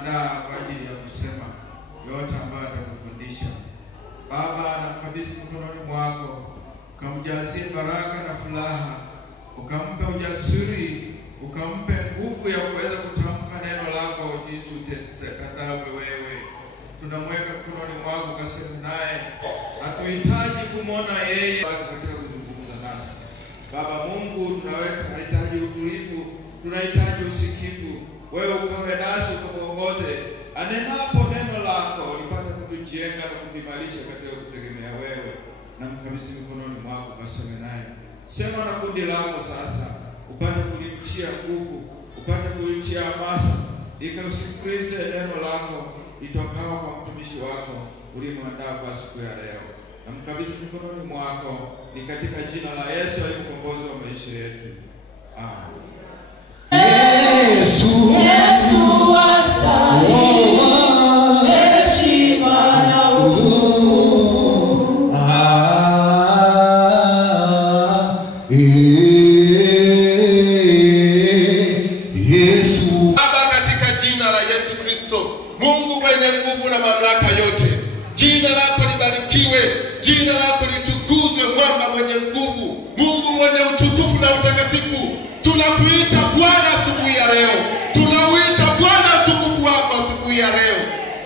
kumwandaa kwa ajili ya kusema yote ambayo atakufundisha. Baba, nakabidhi mkononi mwako, ukamjazie baraka na furaha, ukampe ujasiri, ukampe nguvu ya kuweza kutamka neno lako jinsi utakavyo wewe. Tunamweka mkononi mwako, ukaseme naye. Hatuhitaji kumwona yeye katika kuzungumza nasi. Baba Mungu, tunahitaji utulivu, tunahitaji usikivu. Wewe ukawe nasi, ukaongoze. Anenapo neno lako lipate kutujenga na kutuimarisha katika kutegemea wewe. Na mkabidhi mikononi mwako, ukaseme naye. Sema na kundi lako sasa, upate kulitia nguvu, upate kulitia hamasa, ikasikilize neno lako litokao kwa mtumishi wako ulimwandaa kwa siku ya leo. Na mkabidhi mikononi mwako, ni katika jina la Yesu aliye mkombozi wa maisha yetu. Amen. Yesu astahili heshima na utukufu. Yesu. Baba, katika jina la Yesu Kristo, Mungu mwenye nguvu na mamlaka yote, jina lako libarikiwe, jina lako litukuzwe, mwamba mwenye nguvu, Mungu mwenye utukufu na utakatifu. Tunakuita Bwana asubuhi ya leo. Tunauita Bwana utukufu wako asubuhi ya leo.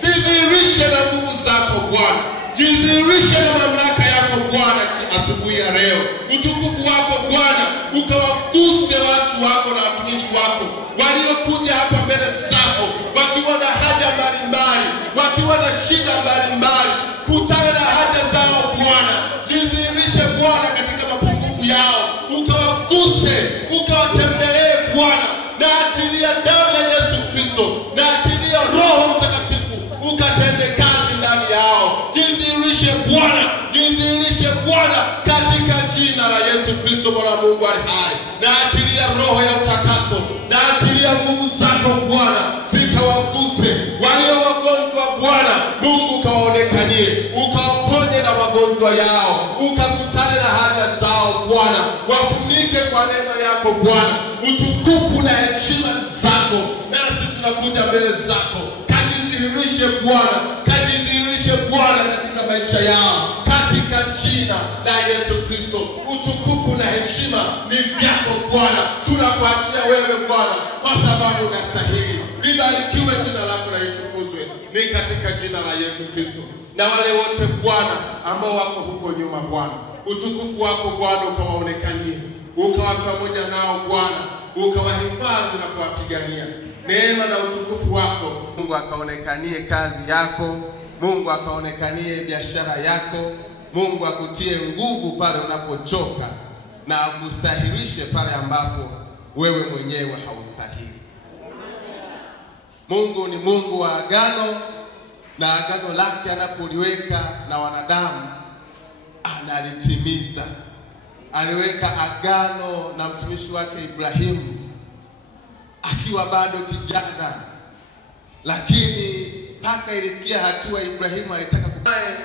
Jidhihirishe na nguvu zako Bwana. Jidhihirishe na mamlaka yako Bwana asubuhi ya leo. Utukufu wako Bwana ukawaguse watu wako na watumishi wako waliokuja hapa mbele zako wakiwa na haja mbalimbali, wakiwa na shida mbalimbali. Kutana na haja zao Bwana. Jidhihirishe Bwana katika mapungufu yao. Ukawaguse, ukawatembelee Bwana. Na achilia damu ya Yesu Kristo, na achilia Roho Mtakatifu ukatende kazi ndani yao. Jidhihirishe Bwana, jidhihirishe Bwana katika jina la Yesu Kristo Bwana Mungu aliye hai. Na achilia roho ya utakaso, na achilia nguvu zako Bwana zikawaguse walio wagonjwa Bwana. Mungu kawaonekanie, ukawaponye na magonjwa yao, ukakutane na haja zao Bwana. Wafunike kwa neema yako Bwana. Utukufu na heshima zako, nasi tunakuja mbele zako. Kajidhihirishe Bwana, kajidhihirishe Bwana katika maisha yao, katika jina la Yesu Kristo. Utukufu na heshima ni vyako Bwana. Tunakuachia wewe Bwana, kwa sababu unastahili. Libarikiwe jina lako na litukuzwe, ni katika jina la Yesu Kristo. Na wale wote Bwana ambao wako huko nyuma Bwana, utukufu wako Bwana ukawaonekanie, ukawa pamoja nao Bwana, ukawahifadhi na kuwapigania. Neema na utukufu wako Mungu akaonekanie kazi yako, Mungu akaonekanie biashara yako, Mungu akutie nguvu pale unapochoka, na akustahilishe pale ambapo wewe mwenyewe haustahili. Mungu ni Mungu wa agano, na agano lake anapoliweka na wanadamu analitimiza. Aliweka agano na mtumishi wake Ibrahimu akiwa bado kijana, lakini mpaka ilifikia hatua Ibrahimu alitaka kubaye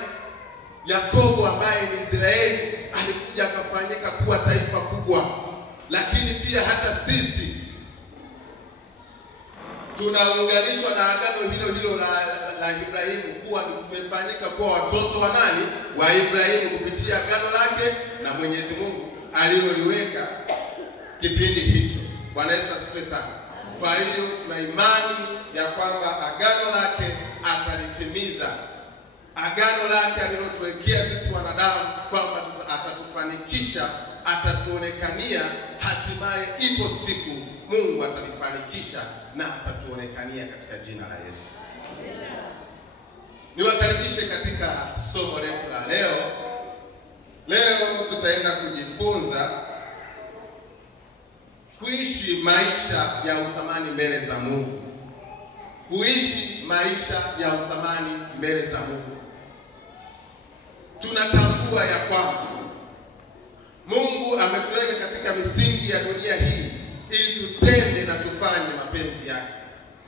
Yakobo ambaye ni Israeli alikuja akafanyika kuwa taifa kubwa. Lakini pia hata sisi tunaunganishwa na agano hilo hilo la Ibrahimu, kuwa tumefanyika kuwa watoto wa nani? Wa Ibrahimu, kupitia agano lake na Mwenyezi Mungu aliloliweka kipindi hicho. Bwana Yesu asifiwe sana. Kwa hiyo tuna imani ya kwamba agano lake atalitimiza. Agano lake alilotuwekea sisi wanadamu kwamba atatufanikisha, atatuonekania. Hatimaye ipo siku Mungu atalifanikisha na atatuonekania katika jina la Yesu. Niwakaribishe katika somo letu la leo. Leo tutaenda kujifunza kuishi maisha ya uthamani mbele za Mungu. Kuishi maisha ya uthamani mbele za Mungu. Tunatambua ya kwamba Mungu ametuleka katika misingi ya dunia hii ili tutende na tufanye mapenzi yake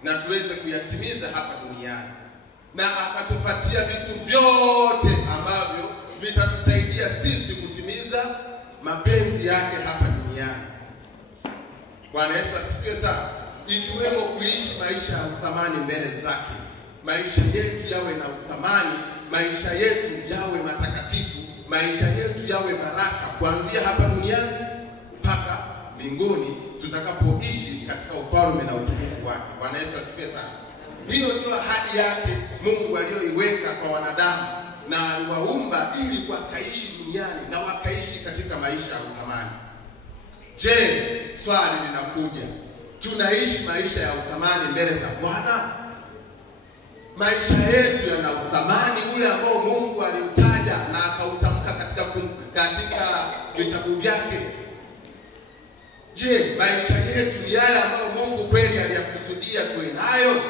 na tuweze kuyatimiza hapa duniani, na akatupatia vitu vyote ambavyo vitatusaidia sisi kutimiza mapenzi yake hapa duniani. Bwana Yesu asifiwe sana. ikiwemo kuishi maisha ya uthamani mbele zake. Maisha yetu yawe na uthamani, maisha yetu yawe matakatifu, maisha yetu yawe baraka kuanzia hapa duniani mpaka mbinguni tutakapoishi katika ufalme na utukufu wake. Bwana Yesu asifiwe sana. Hiyo ndio ahadi yake Mungu aliyoiweka kwa wanadamu, na aliwaumba ili wakaishi duniani na wakaishi katika maisha ya uthamani. Je, swali linakuja, tunaishi maisha ya uthamani mbele za Bwana? Maisha yetu yana uthamani ule ambao Mungu aliutaja na akautamka katika vitabu vyake? Je, maisha yetu ni yale ambayo Mungu kweli aliyakusudia tuwe nayo,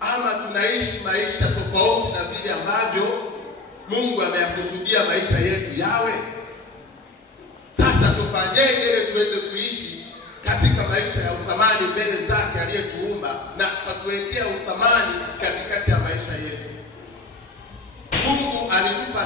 ama tunaishi maisha tofauti na vile ambavyo Mungu ameyakusudia maisha yetu yawe? Sasa tufanyeje ili tuweze kuishi katika maisha ya uthamani mbele zake aliyetuumba na kutuwekea uthamani katikati ya maisha yetu? Mungu alitupa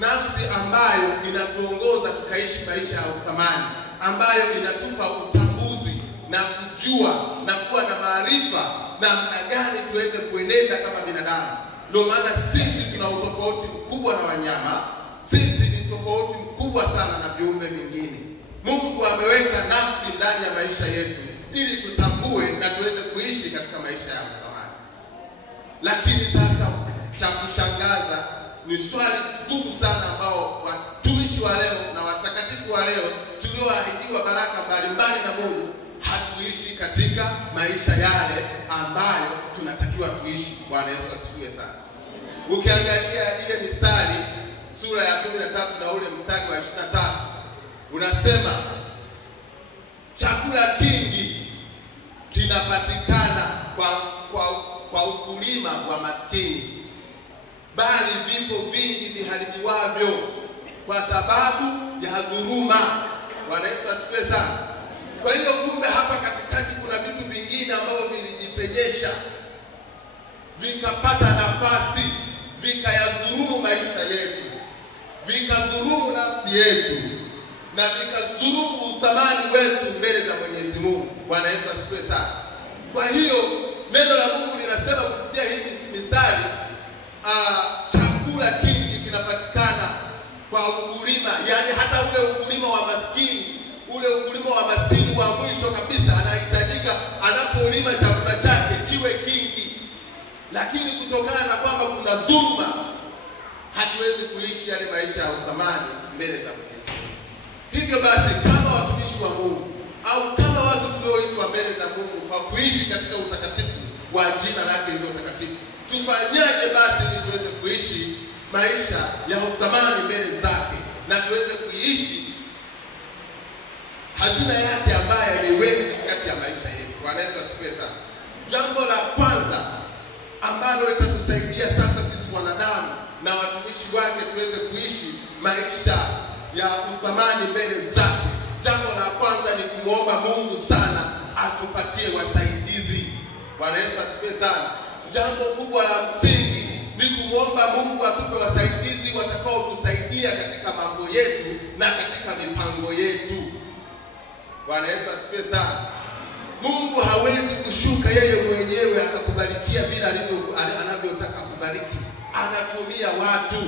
nafsi ambayo inatuongoza tukaishi maisha ya uthamani, ambayo inatupa utambuzi na kujua na kuwa na maarifa namna gani tuweze kuenenda kama binadamu. Ndio maana sisi tuna utofauti mkubwa na wanyama, sisi ni tofauti mkubwa sana na viumbe vingine. Mungu ameweka nafsi ndani ya maisha yetu ili tutambue na tuweze kuishi katika maisha ya uthamani. Lakini sasa cha kushangaza ni swali gumu sana ambao watumishi wa leo na watakatifu wa leo tulioahidiwa baraka mbalimbali na Mungu hatuishi katika maisha yale ambayo tunatakiwa tuishi. Bwana Yesu asifiwe sana. Ukiangalia ile Misali sura ya 13 na ule mstari wa 23 unasema chakula kingi kinapatikana kwa ukulima wa maskini, bali vipo vingi viharibiwavyo kwa sababu ya dhuluma. Bwana Yesu asifiwe sana. Kwa hiyo kumbe hapa katikati kuna vitu vingine ambavyo vilijipenyesha vikapata nafasi vikayadhulumu maisha yetu, vikadhulumu nafsi yetu na vikadhulumu uthamani wetu mbele za Mwenyezi Mungu. Bwana Yesu asifiwe sana. Kwa hiyo neno la Mungu linasema kupitia hii mithali, chakula kingi kinapatikana kwa ukulima, yani hata ule ukulima wa maskini, ule ukulima wa maskini wa mwisho kabisa anahitajika anapolima chakula chake kiwe kingi. Lakini kutokana na kwamba kuna dhuluma, hatuwezi kuishi yale maisha ya uthamani mbele za Mwenyezi Mungu. Hivyo basi, kama watumishi wa Mungu au kama watu tulioitwa mbele za Mungu kwa kuishi katika utakatifu wa jina lake lililo takatifu, tufanyaje basi ili tuweze kuishi maisha ya uthamani mbele zake na tuweze kuishi hazina yake ambayo ameiweka katikati ya maisha yetu? Bwana Yesu asifiwe sana. Jambo la kwanza ambalo litatusaidia sasa sisi wanadamu na watumishi wake tuweze kuishi maisha ya uthamani mbele zake, jambo la kwanza ni kumwomba Mungu sana atupatie wasaidizi. Bwana Yesu asifiwe sana. Jambo kubwa la msingi ni kumwomba Mungu atupe wasaidizi watakao tusaidia katika mambo yetu na katika mipango yetu. Bwana Yesu asifiwe sana. Mungu hawezi kushuka yeye mwenyewe akakubarikia bila anavyotaka kubariki. Anatumia watu.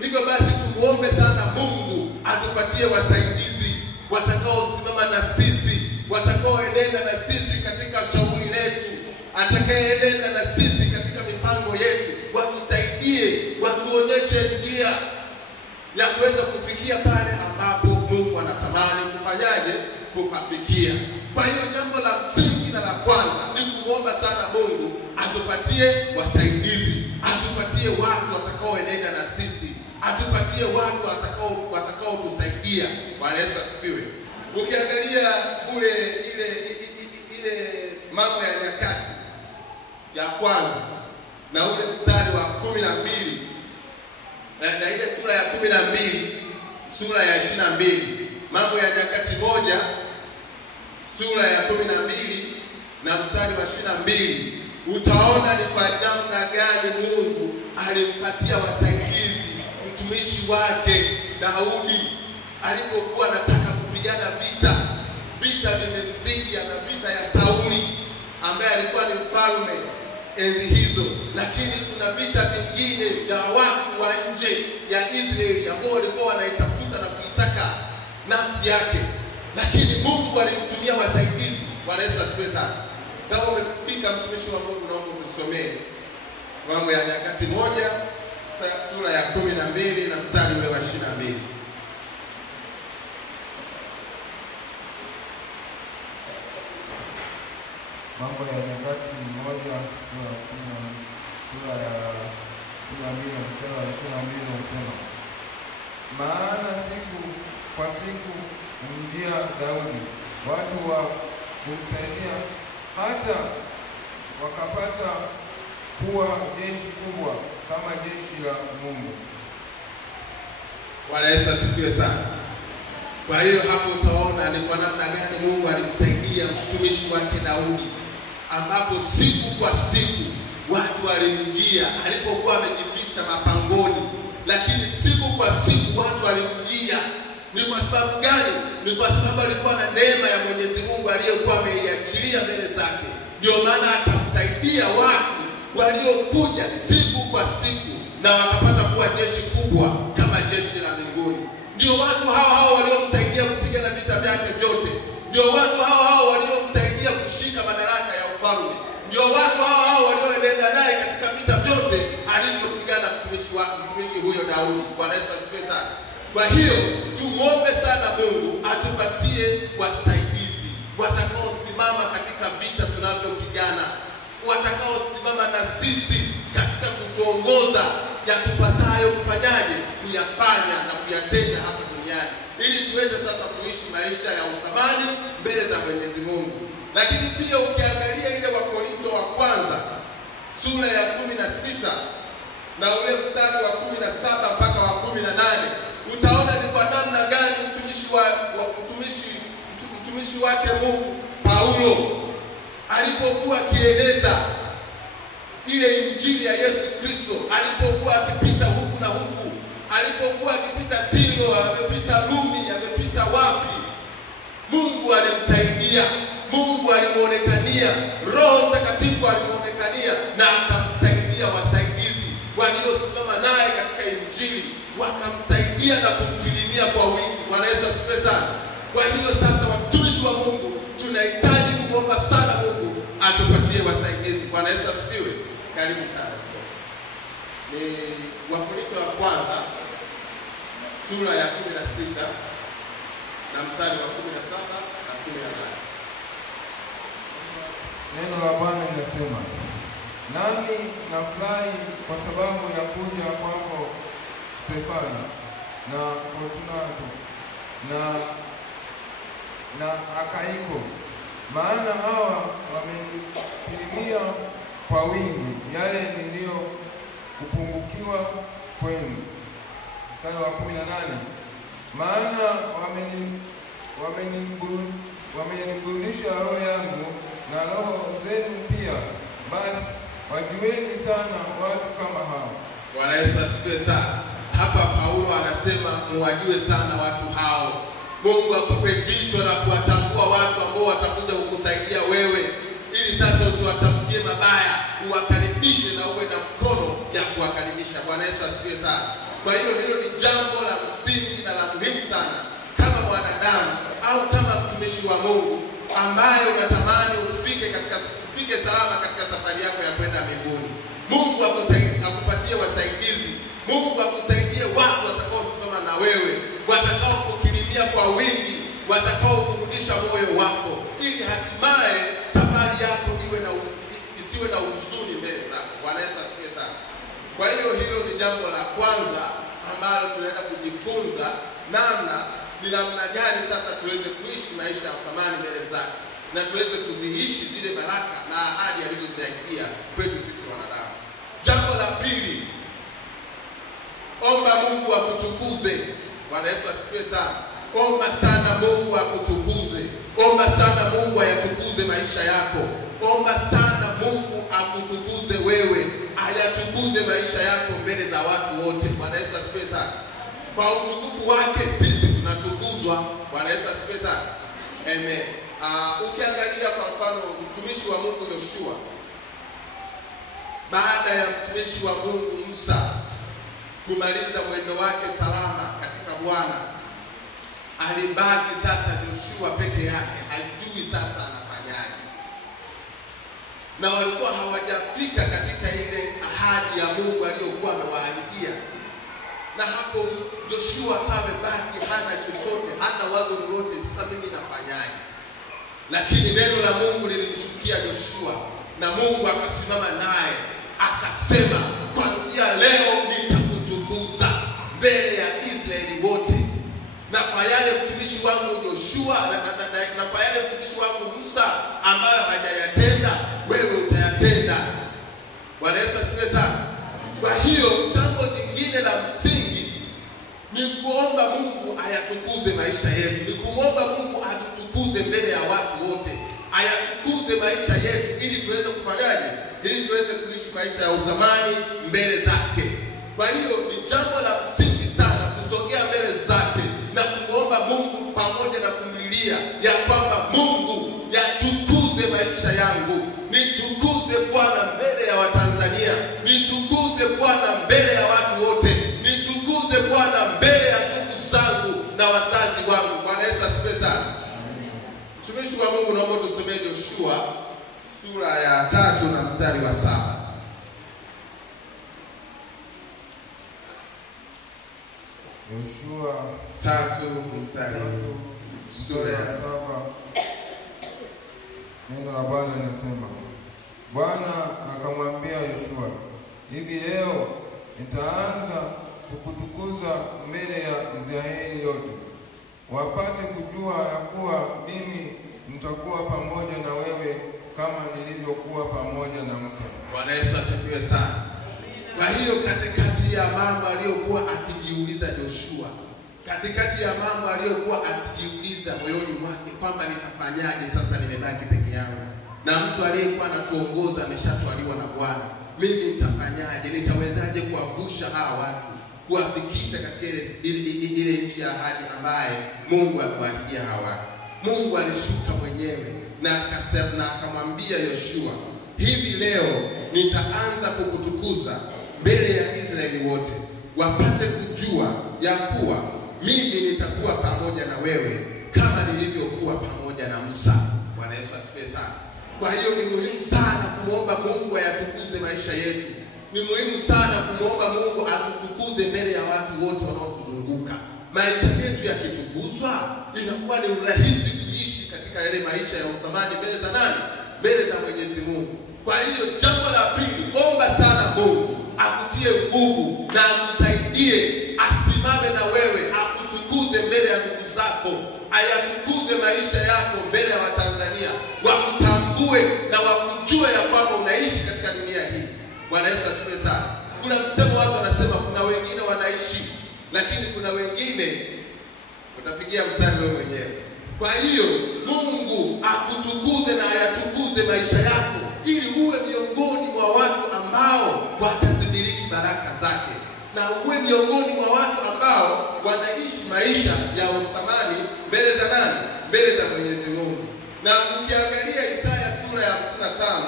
Hivyo basi tumuombe sana Mungu atupatie wasaidizi watakaosimama na sisi, watakaoenenda na sisi katika shauri letu, atakayeenda na sisi katika mipango yetu, watusaidie, watuonyeshe njia ya kuweza kufikia pale ambapo Mungu anatamani kufanyaje? Kupafikia. Kwa hiyo jambo la msingi na la kwanza ni kuomba sana Mungu atupatie wasaidizi, atupatie watu watakaoenenda na sisi, atupatie watu watakao tusaidia. Bwana Yesu asifiwe. Ukiangalia ile Mambo ya Nyakati ya kwanza na ule mstari wa 12 na ile sura ya 12, sura ya 22, Mambo ya Nyakati 1 sura ya 12 na mstari wa 22, utaona ni kwa namna gani Mungu alimpatia wasaidizi mtumishi wake Daudi alipokuwa anataka kupigana vita vimemzidi injilia na vita ya Sauli ambaye alikuwa ni mfalme enzi hizo, lakini kuna vita vingine vya watu wa nje ya Israeli ambao walikuwa wanaitafuta na kuitaka nafsi yake, lakini Mungu alimtumia wasaidizi. Bwana Yesu asifiwe sana. Kama umepika mtumishi wa Mungu, naomba tusomee Mambo ya Nyakati 1 sura ya 12 na mstari ule wa 22. Mambo ya Nyakati 1 sura ya 12 na mstari wa 22 unasema, maana siku kwa siku humjia Daudi watu wa kumsaidia, hata wakapata kuwa jeshi kubwa kama jeshi la Mungu. Bwana Yesu asifiwe sana. Kwa hiyo hapo utaona ni kwa namna gani Mungu alimsaidia mtumishi wake Daudi, ambapo siku kwa siku watu walimjia alipokuwa amejificha mapangoni, lakini siku kwa siku watu walimjia. Ni kwa sababu gani? Ni kwa sababu alikuwa na neema ya Mwenyezi Mungu aliyokuwa ameiachilia mbele zake. Ndio maana akamsaidia watu waliokuja siku kwa siku na wakapata kuwa jeshi kubwa kama jeshi la mbinguni. Ndio watu hao waliomsaidia kupigana vita vyake vyote. Ndio watu hao waliomsaidia kushika madaraka ya ufalme. Ndio watu hao walioendelea naye katika vita vyote alivyopigana mtumishi huyo Daudi. Bwana Yesu asifiwe sana. Kwa hiyo tuombe sana Mungu atupatie wasaidizi watakaosimama katika vita tunavyopigana, watakaosimama na sisi katika kutuongoza yatupasayo kufanyaje, kuyafanya na kuyatenda hapa duniani, ili tuweze sasa kuishi maisha ya uthamani mbele za Mwenyezi Mungu. Lakini pia ukiangalia ile Wakorintho wa kwanza sura ya 16 na ule mstari wa 17 mpaka wa 18, utaona ni kwa namna gani mtumishi wake Mungu Paulo alipokuwa akieneza ile injili ya Yesu Kristo, alipokuwa akipita huku na huku, alipokuwa akipita Tiro, amepita Rumi, amepita wapi, Mungu alimsaidia, Mungu alimuonekania, Roho Mtakatifu alimuonekania na akamsaidia wasaidizi waliosimama naye katika injili, wakamsaidia na kumkirimia kwa wingi. Bwana Yesu asifiwe sana. Kwa hiyo sasa, watumishi wa Mungu, tunahitaji kuomba sana Mungu atupatie wasaidizi. Bwana Yesu asifiwe. Karibu sana. Ni Wakorintho wa kwanza sura ya 16 na mstari wa 17 na 18. Neno la Bwana linasema, nami nafurahi kwa sababu ya kuja kwako Stefano na Fortunato na Akaiko, maana hawa wamenikirimia kwa wingi yale niliyo kupungukiwa kwenu. Mstari wa 18, maana wameniburudisha roho yangu na roho zenu pia, basi wajueni sana watu kama hao. Bwana Yesu asifiwe sana. Hapa Paulo anasema muwajue sana watu hao. Mungu akupe jicho la kuwatambua watu ambao watakuja kukusaidia wewe, ili sasa usiwatamkie mabaya, uwakaribishe na uwe na mkono ya kuwakaribisha. Bwana Yesu asifiwe sana. Kwa hiyo hilo ni jambo la msingi na la muhimu sana kama mwanadamu au kama mtumishi wa Mungu ambaye unatamani ufike salama katika safari yako ya kwenda mbinguni. Mungu akupatie wasaidizi. Mungu akusaidie watu watakaosimama na wewe, watakaokukirimia kwa wingi, watakaokurudisha moyo wako, ili hatimaye safari yako isiwe na huzuni mbele zako. Bwana Yesu asifiwe sana. Kwa hiyo hilo ni jambo la kwanza ambalo tunaenda kujifunza, ni namna gani sasa tuweze kuishi maisha ya thamani mbele zake na tuweze kuziishi zile baraka na ahadi alizoziahidia kwetu sisi wanadamu. Jambo la pili, omba Mungu akutukuze. Bwana Yesu asifiwe sana. Omba sana Mungu akutukuze. Omba sana Mungu ayatukuze maisha yako. Omba sana Mungu akutukuze wewe, ayatukuze maisha yako mbele za watu wote. Bwana Yesu asifiwe sana. Kwa utukufu wake sisi tunatukuzwa. Bwana Yesu asifiwe sana. Amen. Ukiangalia kwa mfano mtumishi wa Mungu Yoshua, baada ya mtumishi wa Mungu Musa kumaliza mwendo wake salama katika Bwana, alibaki sasa Yoshua peke yake, hajui sasa anafanyaje. Na walikuwa hawajafika katika ile ahadi ya Mungu aliyokuwa amewaahidia. Na hapo Yoshua amebaki hana chochote, hana wazo lolote, sasa mimi nafanyaje? Lakini neno la Mungu lilimshukia Yoshua na Mungu akasimama naye akasema, kuanzia leo nitakutukuza mbele ya Israeli wote, na kwa yale mtumishi wangu Yoshua na kwa yale mtumishi wangu Musa ambayo hajayatenda, wewe utayatenda. Bwana Yesu asifiwe sana. Kwa hiyo jambo jingine la msingi ni kuomba Mungu ayatukuze maisha yetu, ni kuomba Mungu atutukuze mbele ya watu wote, ayatukuze maisha yetu ili tuweze kufanyaje? Ili tuweze kuishi maisha ya uthamani mbele zake. Kwa hiyo ni jambo la msingi sana kusogea mbele zake na kuomba Mungu pamoja na kumlilia ya kwamba Mungu yatukuze maisha yangu, nitukuze Bwana mbele ya Watanzania, nitukuze Bwana mbele ya watu wote, nitukuze Bwana mbele ya ndugu zangu na wazazi wangu. Bwana Yesu asifiwe sana. Mtumishi wa Mungu, naomba tusomee Yoshua sura ya 3 na mstari wa 7. Yoshua 3 mstari sura ya 7. Neno la Bwana linasema, Bwana akamwambia Yoshua, hivi leo nitaanza kukutukuza mbele ya Israeli yote, wapate kujua ya kuwa mimi nitakuwa pamoja na wewe kama nilivyokuwa pamoja na Musa. Bwana Yesu asifiwe sana. Kwa hiyo katikati ya mambo aliyokuwa akijiuliza Yoshua, katikati ya mambo aliyokuwa akijiuliza moyoni mwake kwamba nitafanyaje sasa, nimebaki peke yangu na mtu aliyekuwa anatuongoza ameshatwaliwa na Bwana, mimi nitafanyaje? Nitawezaje kuwavusha hawa watu, kuwafikisha katika ile nchi ya ahadi ambaye Mungu aliwaahidia hawa watu? Mungu alishuka mwenyewe na akasema na akamwambia Yoshua, hivi leo nitaanza kukutukuza mbele ya Israeli wote, wapate kujua ya kuwa mimi nitakuwa pamoja na wewe kama nilivyokuwa pamoja na Musa. Bwana Yesu asifiwe sana. Kwa hiyo ni muhimu sana kumwomba Mungu ayatukuze maisha yetu. Ni muhimu sana kumwomba Mungu atutukuze mbele ya watu wote wanaotuzunguka. Maisha yetu yakitukuzwa, inakuwa ni rahisi kuishi katika yale maisha ya uthamani mbele za nani? Mbele za Mwenyezi Mungu. Kwa hiyo jambo la pili, omba sana Mungu akutie nguvu na akusaidie, asimame na wewe, akutukuze mbele ya ndugu zako, ayatukuze maisha yako mbele ya Watanzania, wakutambue na wakujue ya kwamba unaishi katika dunia hii. Bwana Yesu asifiwe sana. Kuna msemo watu wanasema, kuna wengine wanaishi lakini kuna wengine utapigia mstari wewe mwenyewe. Kwa hiyo Mungu akutukuze na ayatukuze maisha yako ili uwe miongoni mwa watu ambao watadhibiti baraka zake, na uwe miongoni mwa watu ambao wanaishi maisha ya uthamani mbele za nani? Mbele za Mwenyezi Mungu. Na ukiangalia Isaya sura ya 55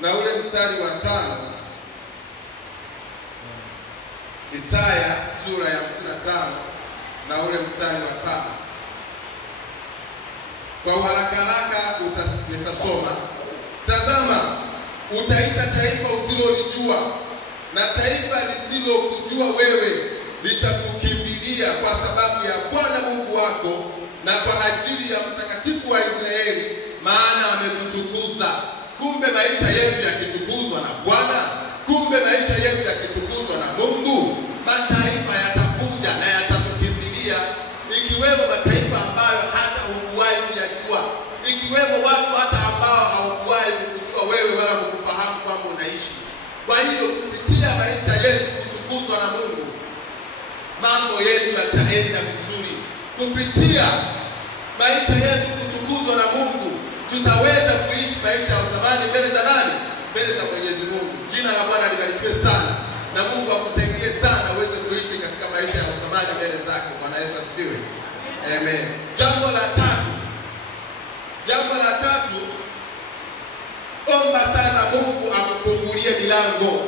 na ule mstari wa 5, Isaya sura ya 55 na ule mstari wa 5. Kwa haraka haraka nitasoma. Tazama, utaita taifa usilolijua, na taifa lisilokujua wewe litakukimbilia kwa sababu ya Bwana Mungu wako na kwa ajili ya Mtakatifu wa Israeli, maana amekutukuza. Kumbe maisha yetu yakitukuzwa na Bwana, kumbe maisha yetu yakitukuzwa na Mungu, mataifa yatakuja na yatatukimbilia, ikiwemo mataifa ambayo hata hukuwahi kujua, ikiwemo watu hata ambao hawakuwahi kujua wewe wala kukufahamu kwamba unaishi. Kwa hiyo kupitia maisha yetu kutukuzwa na Mungu, mambo yetu yataenda vizuri. Kupitia maisha yetu kutukuzwa na Mungu, tutaweza kuishi maisha ya uthamani mbele za nani? Mbele za Mwenyezi Mungu. Jina la Bwana libarikiwe sana, na Mungu akusaidie sana uweze kuishi katika maisha ya uthamani mbele zake. Bwana Yesu asifiwe. Amen. Jambo la tatu omba sana Mungu akufungulie milango.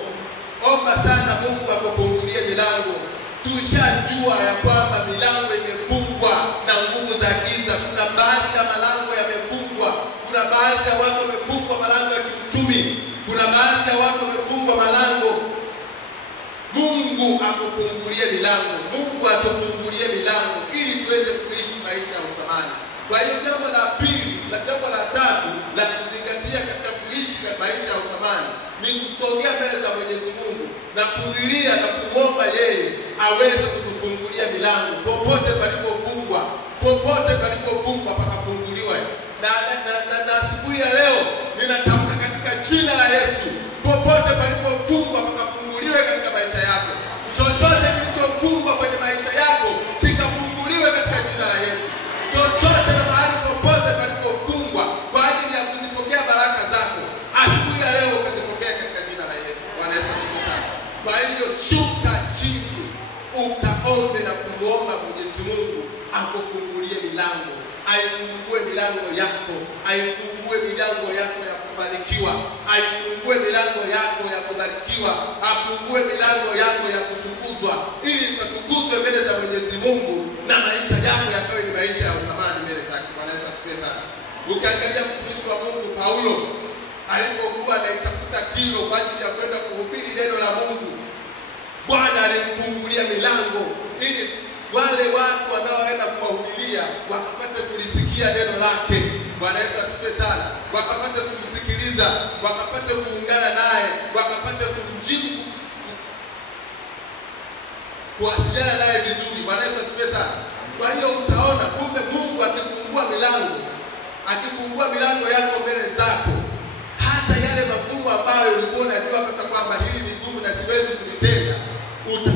Omba sana Mungu akufungulie milango. Tushajua ya kwamba milango imefungwa na nguvu za giza. Kuna baadhi ya malango yamefungwa. Kuna baadhi ya watu wamefungwa malango ya kiuchumi. Kuna baadhi ya watu wamefungwa malango. Mungu akufungulie milango. Mungu atufungulie milango ili tuweze kuishi maisha ya uthamani. Kwa hiyo jambo la pili, jambo la tatu la kuzingatia katika kuishi maisha ya uthamani ni kusogea mbele za Mwenyezi Mungu na kulilia na kumwomba yeye aweze kutufungulia milango. Popote palipofungwa, popote palipofungwa pakafunguliwa. Na asubuhi ya leo ninatamka katika jina la Yesu, popote palipofungwa pakafunguliwe katika maisha yako. Chochote kilichofungwa kwenye maisha yako kikafunguliwe katika jina la Yesu. Chochote na mahali popote palipofungwa kwa ajili ya kuzipokea baraka zako, asubuhi ya leo ukazipokea katika jina la Yesu. Bwana Yesu asifiwe sana. Kwa hiyo shuka chini ukaombe na kumwomba Mwenyezi Mungu akufungulie milango. Aifungue milango yako, aifungue milango yako ya kufanikiwa, aifungue milango yako ya kubarikiwa, afungue milango yako ya kutukuzwa, ili ukatukuzwe mbele za Mwenyezi Mungu na maisha yako yakawe ni maisha ya uthamani mbele zake. Bwana Yesu asifiwe sana. Ukiangalia mtumishi wa Mungu Paulo alipokuwa anaitafuta Tiro kwa ajili ya kwenda kuhubiri neno la Mungu, Bwana alimfungulia milango ili wale watu wanaoenda kuwahubiria wakapate kulisikia neno lake. Bwana Yesu asifiwe sana. Wakapate kumsikiliza, wakapate kuungana naye, wakapate kumjibu, kuwasiliana naye vizuri. Bwana Yesu asifiwe sana. Kwa hiyo utaona kumbe Mungu akifungua milango yako mbele zako, hata yale magumu ambayo ulikuwa unajua kasa kwamba hili ni gumu na siwezi kulitenda,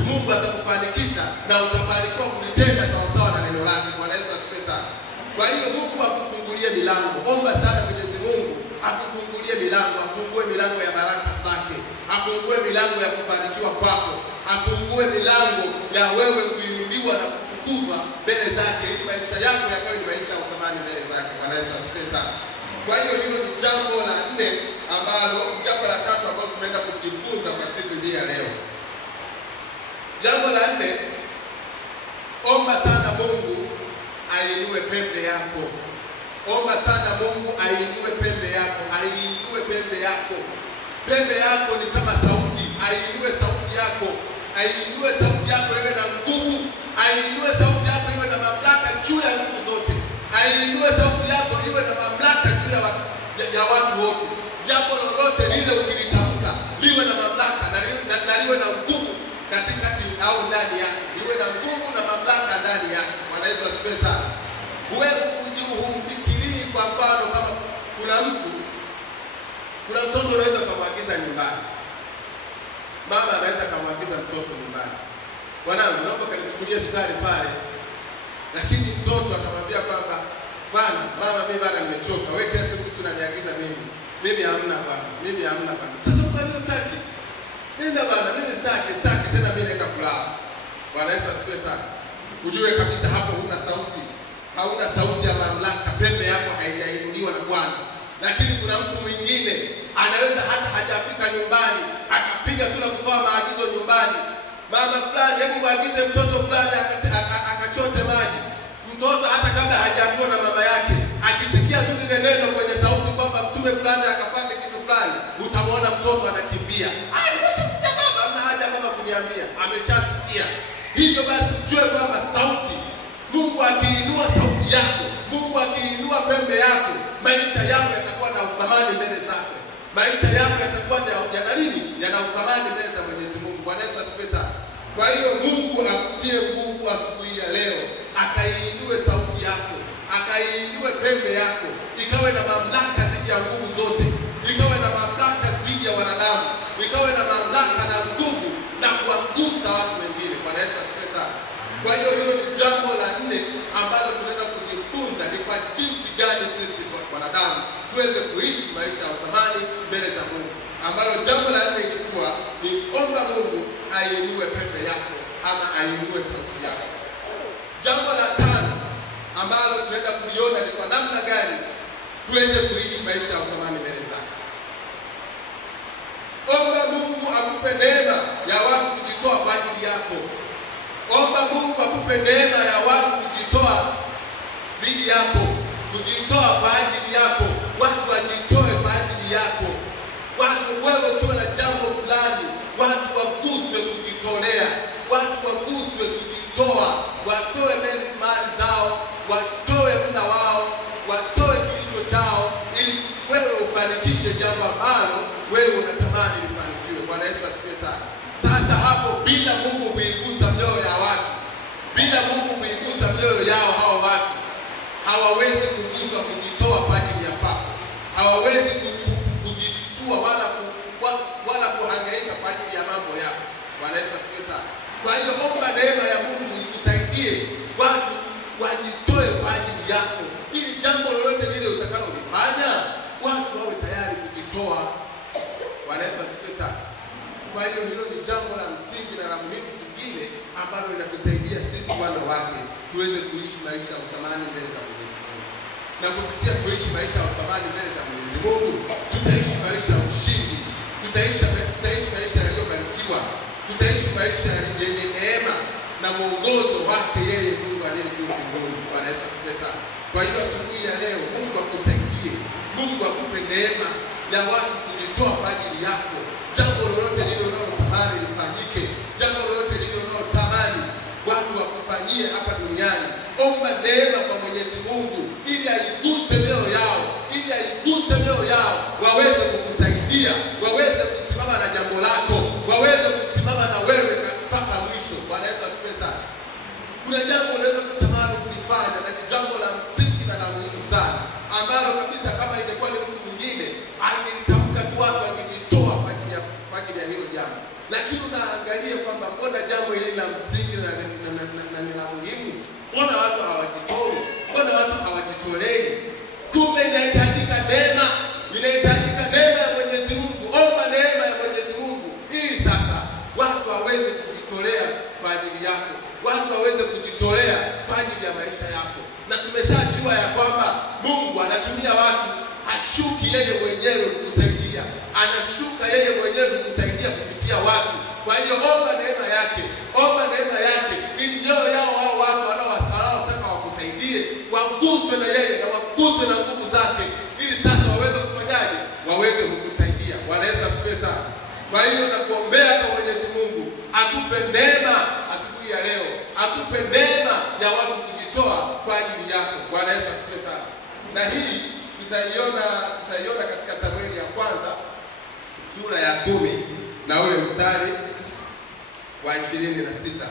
Mungu atakufanikisha na utafanikiwa kulitenda sawa sawa na neno lake. Bwana Yesu asifiwe sana. Kwa hiyo Mungu akufungulie milango. Omba sana Mwenyezi Mungu akufungulie milango, afungue milango ya baraka zake, afungue milango ya kufanikiwa kwako, afungue milango ya wewe kuinuliwa na kutukuzwa mbele zake, ili maisha yako yakawe ni maisha ya uthamani mbele zake. Bwana Yesu asifiwe sana. Kwa hiyo hilo ni jambo la nne ambalo, jambo la tatu ambalo tumeenda kujifunza kwa siku hii ya leo. Jambo la nne, omba sana Mungu ainue pembe yako. Omba sana Mungu ainue pembe yako, ainue pembe yako. Pembe yako ni kama sauti, ainue sauti yako, ainue sauti yako iwe na nguvu, ainue sauti yako iwe na mamlaka juu ya nguvu zote, ainue sauti yako iwe na mamlaka juu ya watu wote. Jambo lolote lile ukilitamka liwe na mamlaka na liwe na nguvu katikati au ndani yake, liwe na nguvu na mamlaka ndani yake. Bwana Yesu asifiwe sana. Wewe hufikirii kwa mfano kama kuna mtoto unaweza kumwagiza nyumbani. Mama anaweza kumwagiza mtoto nyumbani, "Bwanangu, naomba kanichukulie sukari pale." Lakini mtoto akamwambia kwamba, "Bwana, mama, mimi bana nimechoka. Wewe kiasi mtu unaniagiza mimi. Mimi hamna bwana. Mimi hamna bwana." Sasa kwa nini unataka? Nenda bwana, mimi sitaki tena, mimi naenda kulala. Bwana Yesu asifiwe sana. Ujue kabisa hapo huna sauti. Hauna sauti ya mamlaka, pembe yako haijainuliwa na Bwana. Lakini kuna mtu mwingine anaweza hata hajafika nyumbani, akapiga tu na kutoa maagizo nyumbani. "Mama fulani, hebu muagize mtoto fulani akachote maji." Mtoto hata kabla hajaambiwa na mama yake, akisikia tu lile neno kwenye sauti kwamba mtume fulani akapate kitu fulani, utamwona mtoto anakimbia. "Nimeshasikia baba, hamna haja mama kuniambia." Ameshasikia. Hivyo basi ujue kwamba sauti, Mungu akiinua sauti yako, Mungu akiinua pembe yako, maisha yako yatakuwa na uthamani mbele zake. Maisha yako yatakuwa yana uthamani mbele za Mwenyezi Mungu. Bwana Yesu asifiwe sana. Kwa hiyo Mungu akutie nguvu asubuhi ya leo, akaiinue sauti yako, akaiinue pembe yako, ikawe na mamlaka dhidi ya nguvu zote, ikawe na mamlaka dhidi ya wanadamu, ikawe na mamlaka na nguvu na kuwagusa watu wengine. Bwana Yesu asifiwe sana. Kwa hiyo hilo ni jambo la nne ambalo tunaenda kujifunza, ni kwa jinsi gani sisi wanadamu tuweze kuishi maisha ya uthamani mbele za Mungu, ambalo jambo la nne ilikuwa ni omba Mungu ainue pembe yako ama ainue sauti yako. Jambo la tano ambalo tunaenda kuliona ni kwa namna gani tuweze kuishi maisha ya uthamani mbele zake. akupe neema ya watu kujitoa kwa ajili yako. Omba Mungu akupe neema ya watu kujitoa dhidi yako, kujitoa kwa ajili yako, watu wajitoe kwa ajili yako. Watu wewe ukiwa na jambo fulani, watu waguswe kujitolea, watu waguswe kujitoa, watoe mali zao, watoe muda wao, watoe kilicho chao, ili wewe ufanikishe jambo ambalo wewe unatamani lifanikiwe. Bwana Yesu asifiwe sana. Sasa hapo, bila Mungu kuigusa mioyo ya watu, bila Mungu kuigusa mioyo yao, hao watu hawawezi kuguswa kujitoa kwa ajili ya pako, hawawezi kujishtua wala kuhangaika kwa ajili ya mambo yako. Bwana Yesu asifiwe sana. Kwa hiyo omba neema ya Mungu ikusaidie watu wajitoe kwa ajili yako, ili jambo lolote lile utakalolifanya watu wawe tayari kujitoa. Bwana Yesu asifiwe sana. Kwa hiyo hilo ni jambo la msingi na la muhimu lingine ambalo linatusaidia sisi wana wake tuweze kuishi maisha ya uthamani mbele za Mwenyezi Mungu. Na kupitia kuishi maisha ya uthamani mbele za Mwenyezi Mungu, tutaishi maisha ya ushindi, tutaishi maisha yaliyobarikiwa, tutaishi maisha yenye neema na mwongozo wake yeye Mungu aliye juu mbinguni. Bwana Yesu asifiwe sana. Kwa hiyo asubuhi ya leo, Mungu akusaidie, Mungu akupe neema ya watu kujitoa kwa ajili yako. Jambo lolote lile unalotamani lifanyike, jambo lolote lile unalotamani watu wakufanyie hapa duniani, omba neema kwa Mwenyezi Mungu ili aiguse mioyo yao, ili aiguse mioyo yao, waweze kukusaidia, waweze kusimama na jambo lako, waweze kusimama na wewe mpaka mwisho. Bwana Yesu asifiwe sana. Kuna jambo unaweza kutamani kulifanya na ni jambo la msingi na la muhimu sana, ambalo kabisa kama ingekuwa ni mtu mwingine angelitamka tu watu wangejitoa kwa ajili ya hilo jambo, lakini unaangalia kwamba mbona jambo hili la msingi na ni la muhimu, mbona watu hawajitoi, mbona watu hawajitolei? Kumbe inahitajika neema, inahitajika neema ya Mwenyezi Mungu. Omba neema ya Mwenyezi Mungu ili sasa watu waweze kujitolea kwa ajili yako, watu waweze kujitolea kwa ajili ya maisha yako. Na tumeshajua ya kwamba Mungu anatumia watu, hashuki yeye mwenyewe kukusaidia, anashuka yeye mwenyewe kukusaidia kupitia watu. Kwa hiyo omba neema yake, omba neema yake ili mioyo yao hao watu wanaotaka wakusaidie waguswe na yeye na waguswe na nguvu zake, ili sasa waweze kufanyaje? Waweze kukusaidia. Bwana Yesu asifiwe sana. Kwa hiyo nakuombea kwa Mwenyezi Mungu akupe neema asubuhi ya leo, akupe neema ya watu kujitoa kwa ajili yako. Bwana Yesu asifiwe sana. Na hii tutaiona katika Samueli ya kwanza sura ya 10 na ule mstari wa 26.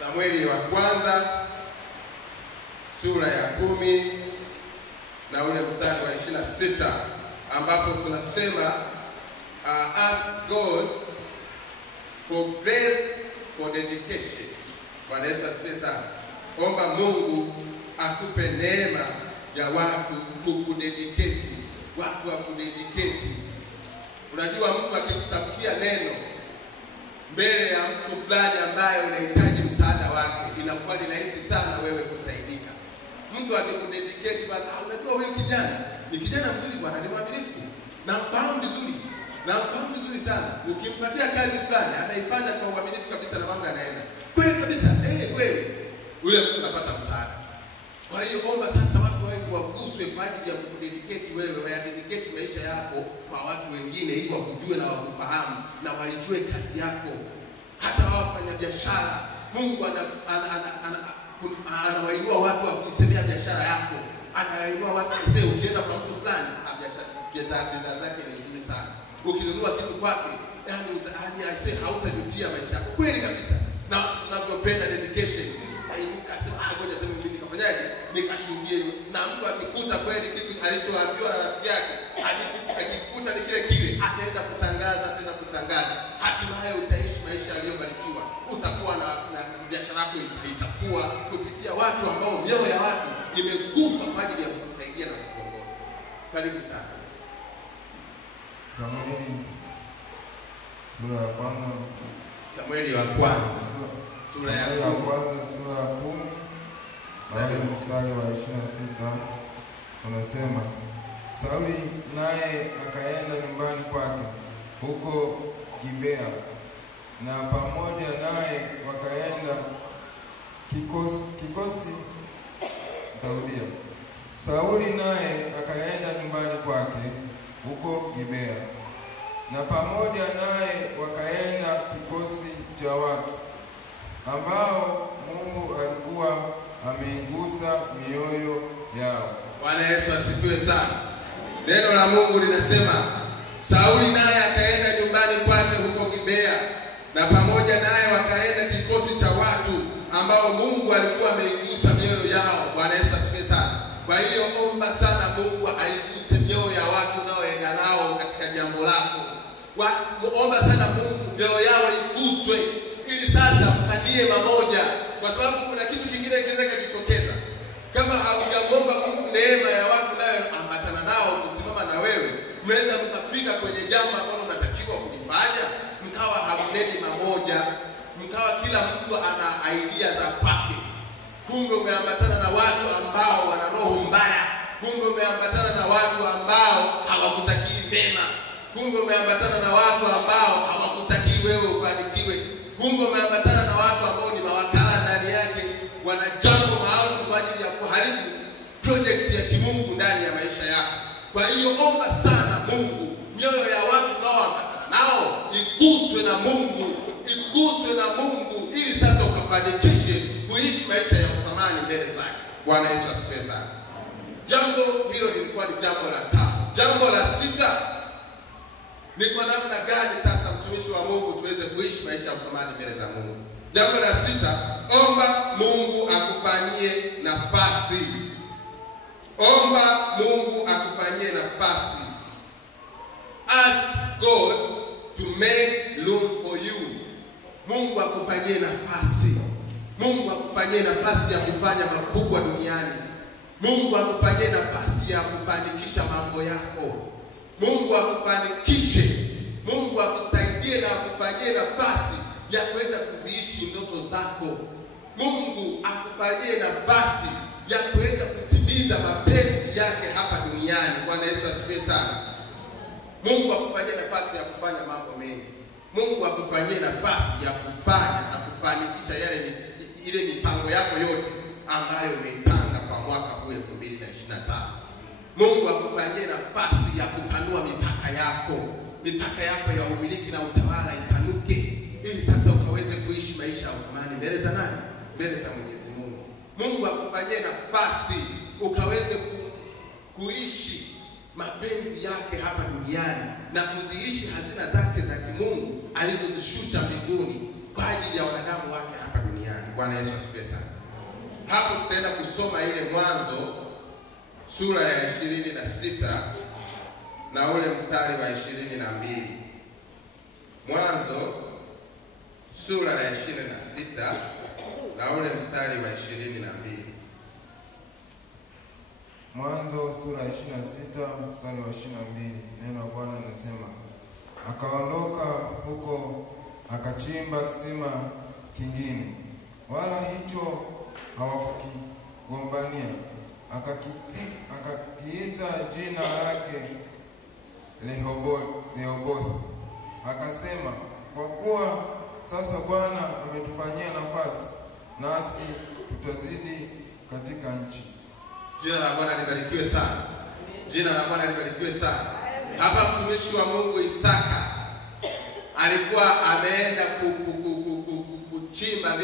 Samueli wa kwanza sura ya 10 na ule mstari wa 26, ambapo tunasema ask God for grace for dedication. Bwana Yesu asifiwe sana. Omba Mungu akupe neema ya watu kukudedicate, watu wa kudedicate. Unajua, mtu akikutamkia neno mbele ya mtu fulani ambaye unahitaji msaada wake, inakuwa ni rahisi sana wewe kusaidika. Mtu akikudedicate, basi unajua huyu kijana ni kijana mzuri bwana, ni mwaminifu, namfahamu vizuri sana. Ukimpatia kazi fulani anaifanya kwa uaminifu kabisa na mambo yanaenda kweli kabisa, kweli, ule mtu anapata msaada. Kwa hiyo omba sasa watu wengi waguswe kwa ajili ya kukudedicate wewe, wayadedicate maisha yako kwa watu wengine, ili wakujue na wakufahamu na waijue kazi yako. Hata wafanya biashara, Mungu anawainua watu wa kusemea biashara yako, anawainua watu kusema ukienda kwa mtu fulani, biashara zake ni nzuri sana. Ukinunua kitu kwake, yani aisee, hautajutia maisha yako. Kweli kabisa. Na watu tunavyopenda dedication, ainuka sema ngoja tena mimi nikafanyaje, nikashuhudie. Na mtu akikuta kweli kitu alichoambiwa na rafiki yake, akikuta ni kile ataenda kutangaza, hatimaye utaishi maisha yaliyobarikiwa. Utakuwa na biashara yako itakuwa kupitia watu ambao mioyo ya watu imeguswa kwa ajili ya kukusaidia na kukuongoza. Karibu sana. Samueli sura ya kwanza. Samueli wa kwanza sura ya 10 na mstari wa 26 unasema, Sauli naye akaenda nyumbani kwake huko huko Gibea, na pamoja naye wakaenda kikosi. Sauli naye akaenda nyumbani kwake huko Gibea, na pamoja naye wakaenda kikosi cha watu ambao Mungu alikuwa ameigusa mioyo yao. Bwana Yesu asifiwe sana. Neno la Mungu linasema Sauli naye akaenda nyumbani kwake huko Gibea, na pamoja naye wakaenda kikosi cha watu ambao Mungu alikuwa ameigusa mioyo yao. Bwana Yesu asifiwe sana. Kwa hiyo omba sana Mungu aiguse mioyo ya watu unaoenda nao katika jambo lako. Omba sana Mungu mioyo yao iguswe, ili sasa mkanie mamoja, kwa sababu kuna kitu kingine kinaweza kujitokeza. Kama haujamwomba Mungu neema ya watu nayo ambatana nao kusimama na wewe, mnaweza mkafika kwenye jambo ambalo mnatakiwa kulifanya, mkawa hamneni mamoja, mkawa kila mtu ana idea za kwake. Kumbe umeambatana na watu ambao wana roho mbaya. Kumbe umeambatana na watu ambao hawakutakii mema. Kumbe umeambatana na watu ambao hawakutakii wewe ufanikiwe. Kumbe umeambatana na watu ambao ni mawakala ndani yake, wana jambo maalum kwa ajili ya kuharibu project ya kimungu ndani ya maisha yako. Kwa hiyo omba sana Mungu mioyo ya watu unaoambatana nao iguswe na Mungu, iguswe na Mungu, ili sasa ukafanikishe kuishi maisha ya thamani mbele zake. Bwana Yesu asifiwe sana. Jambo hilo lilikuwa ni jambo la 5. Jambo la 6 ni kwa namna gani sasa mtumishi wa Mungu tuweze kuishi maisha ya thamani mbele za Mungu. Jambo la 6, omba Mungu akufanyie nafasi. Omba Mungu akufanyie nafasi. Ask God to make room for you. Mungu akufanyie nafasi. Mungu akufanyie nafasi ya kufanya makubwa duniani. Mungu akufanyie nafasi ya kufanikisha mambo yako. Mungu akufanikishe. Mungu akusaidie na akufanyie nafasi ya kuweza kuziishi ndoto zako. Mungu akufanyie nafasi ya kuweza kutimiza mapenzi yake hapa duniani. Bwana Yesu asifiwe sana. Mungu akufanyie nafasi ya kufanya mambo mengi. Mungu akufanyie nafasi ya kufanya na kufanikisha ile mipango yako yote ambayo umeipanga kwa mwaka huu 2025. Mungu akufanyie nafasi ya kupanua mipaka yako. Mipaka yako ya umiliki na utawala ipanuke, ili sasa ukaweze kuishi maisha ya thamani mbele za nani? Mbele za Mwenyezi Mungu. Mungu akufanyie nafasi ukaweze kuishi mapenzi yake hapa duniani na kuziishi hazina zake za kimungu alizozishusha mbinguni kwa ajili ya wanadamu wake hapa duniani. Bwana Yesu asifiwe sana. Hapo tutaenda kusoma ile Mwanzo sura ya 26 na ule mstari wa 22. Mwanzo sura ya 26 na ule mstari wa 22. Mwanzo sura ya 26 mstari wa 22. Neno la Bwana linasema, akaondoka huko akachimba kisima kingine, wala hicho hawakukigombania. Akakiita jina lake Rehobothi. Akasema, kwa kuwa sasa Bwana ametufanyia nafasi, nasi tutazidi katika nchi. Jina la Bwana libarikiwe sana. Jina la Bwana libarikiwe sana. Hapa mtumishi wa Mungu Isaka alikuwa ameenda kuchimba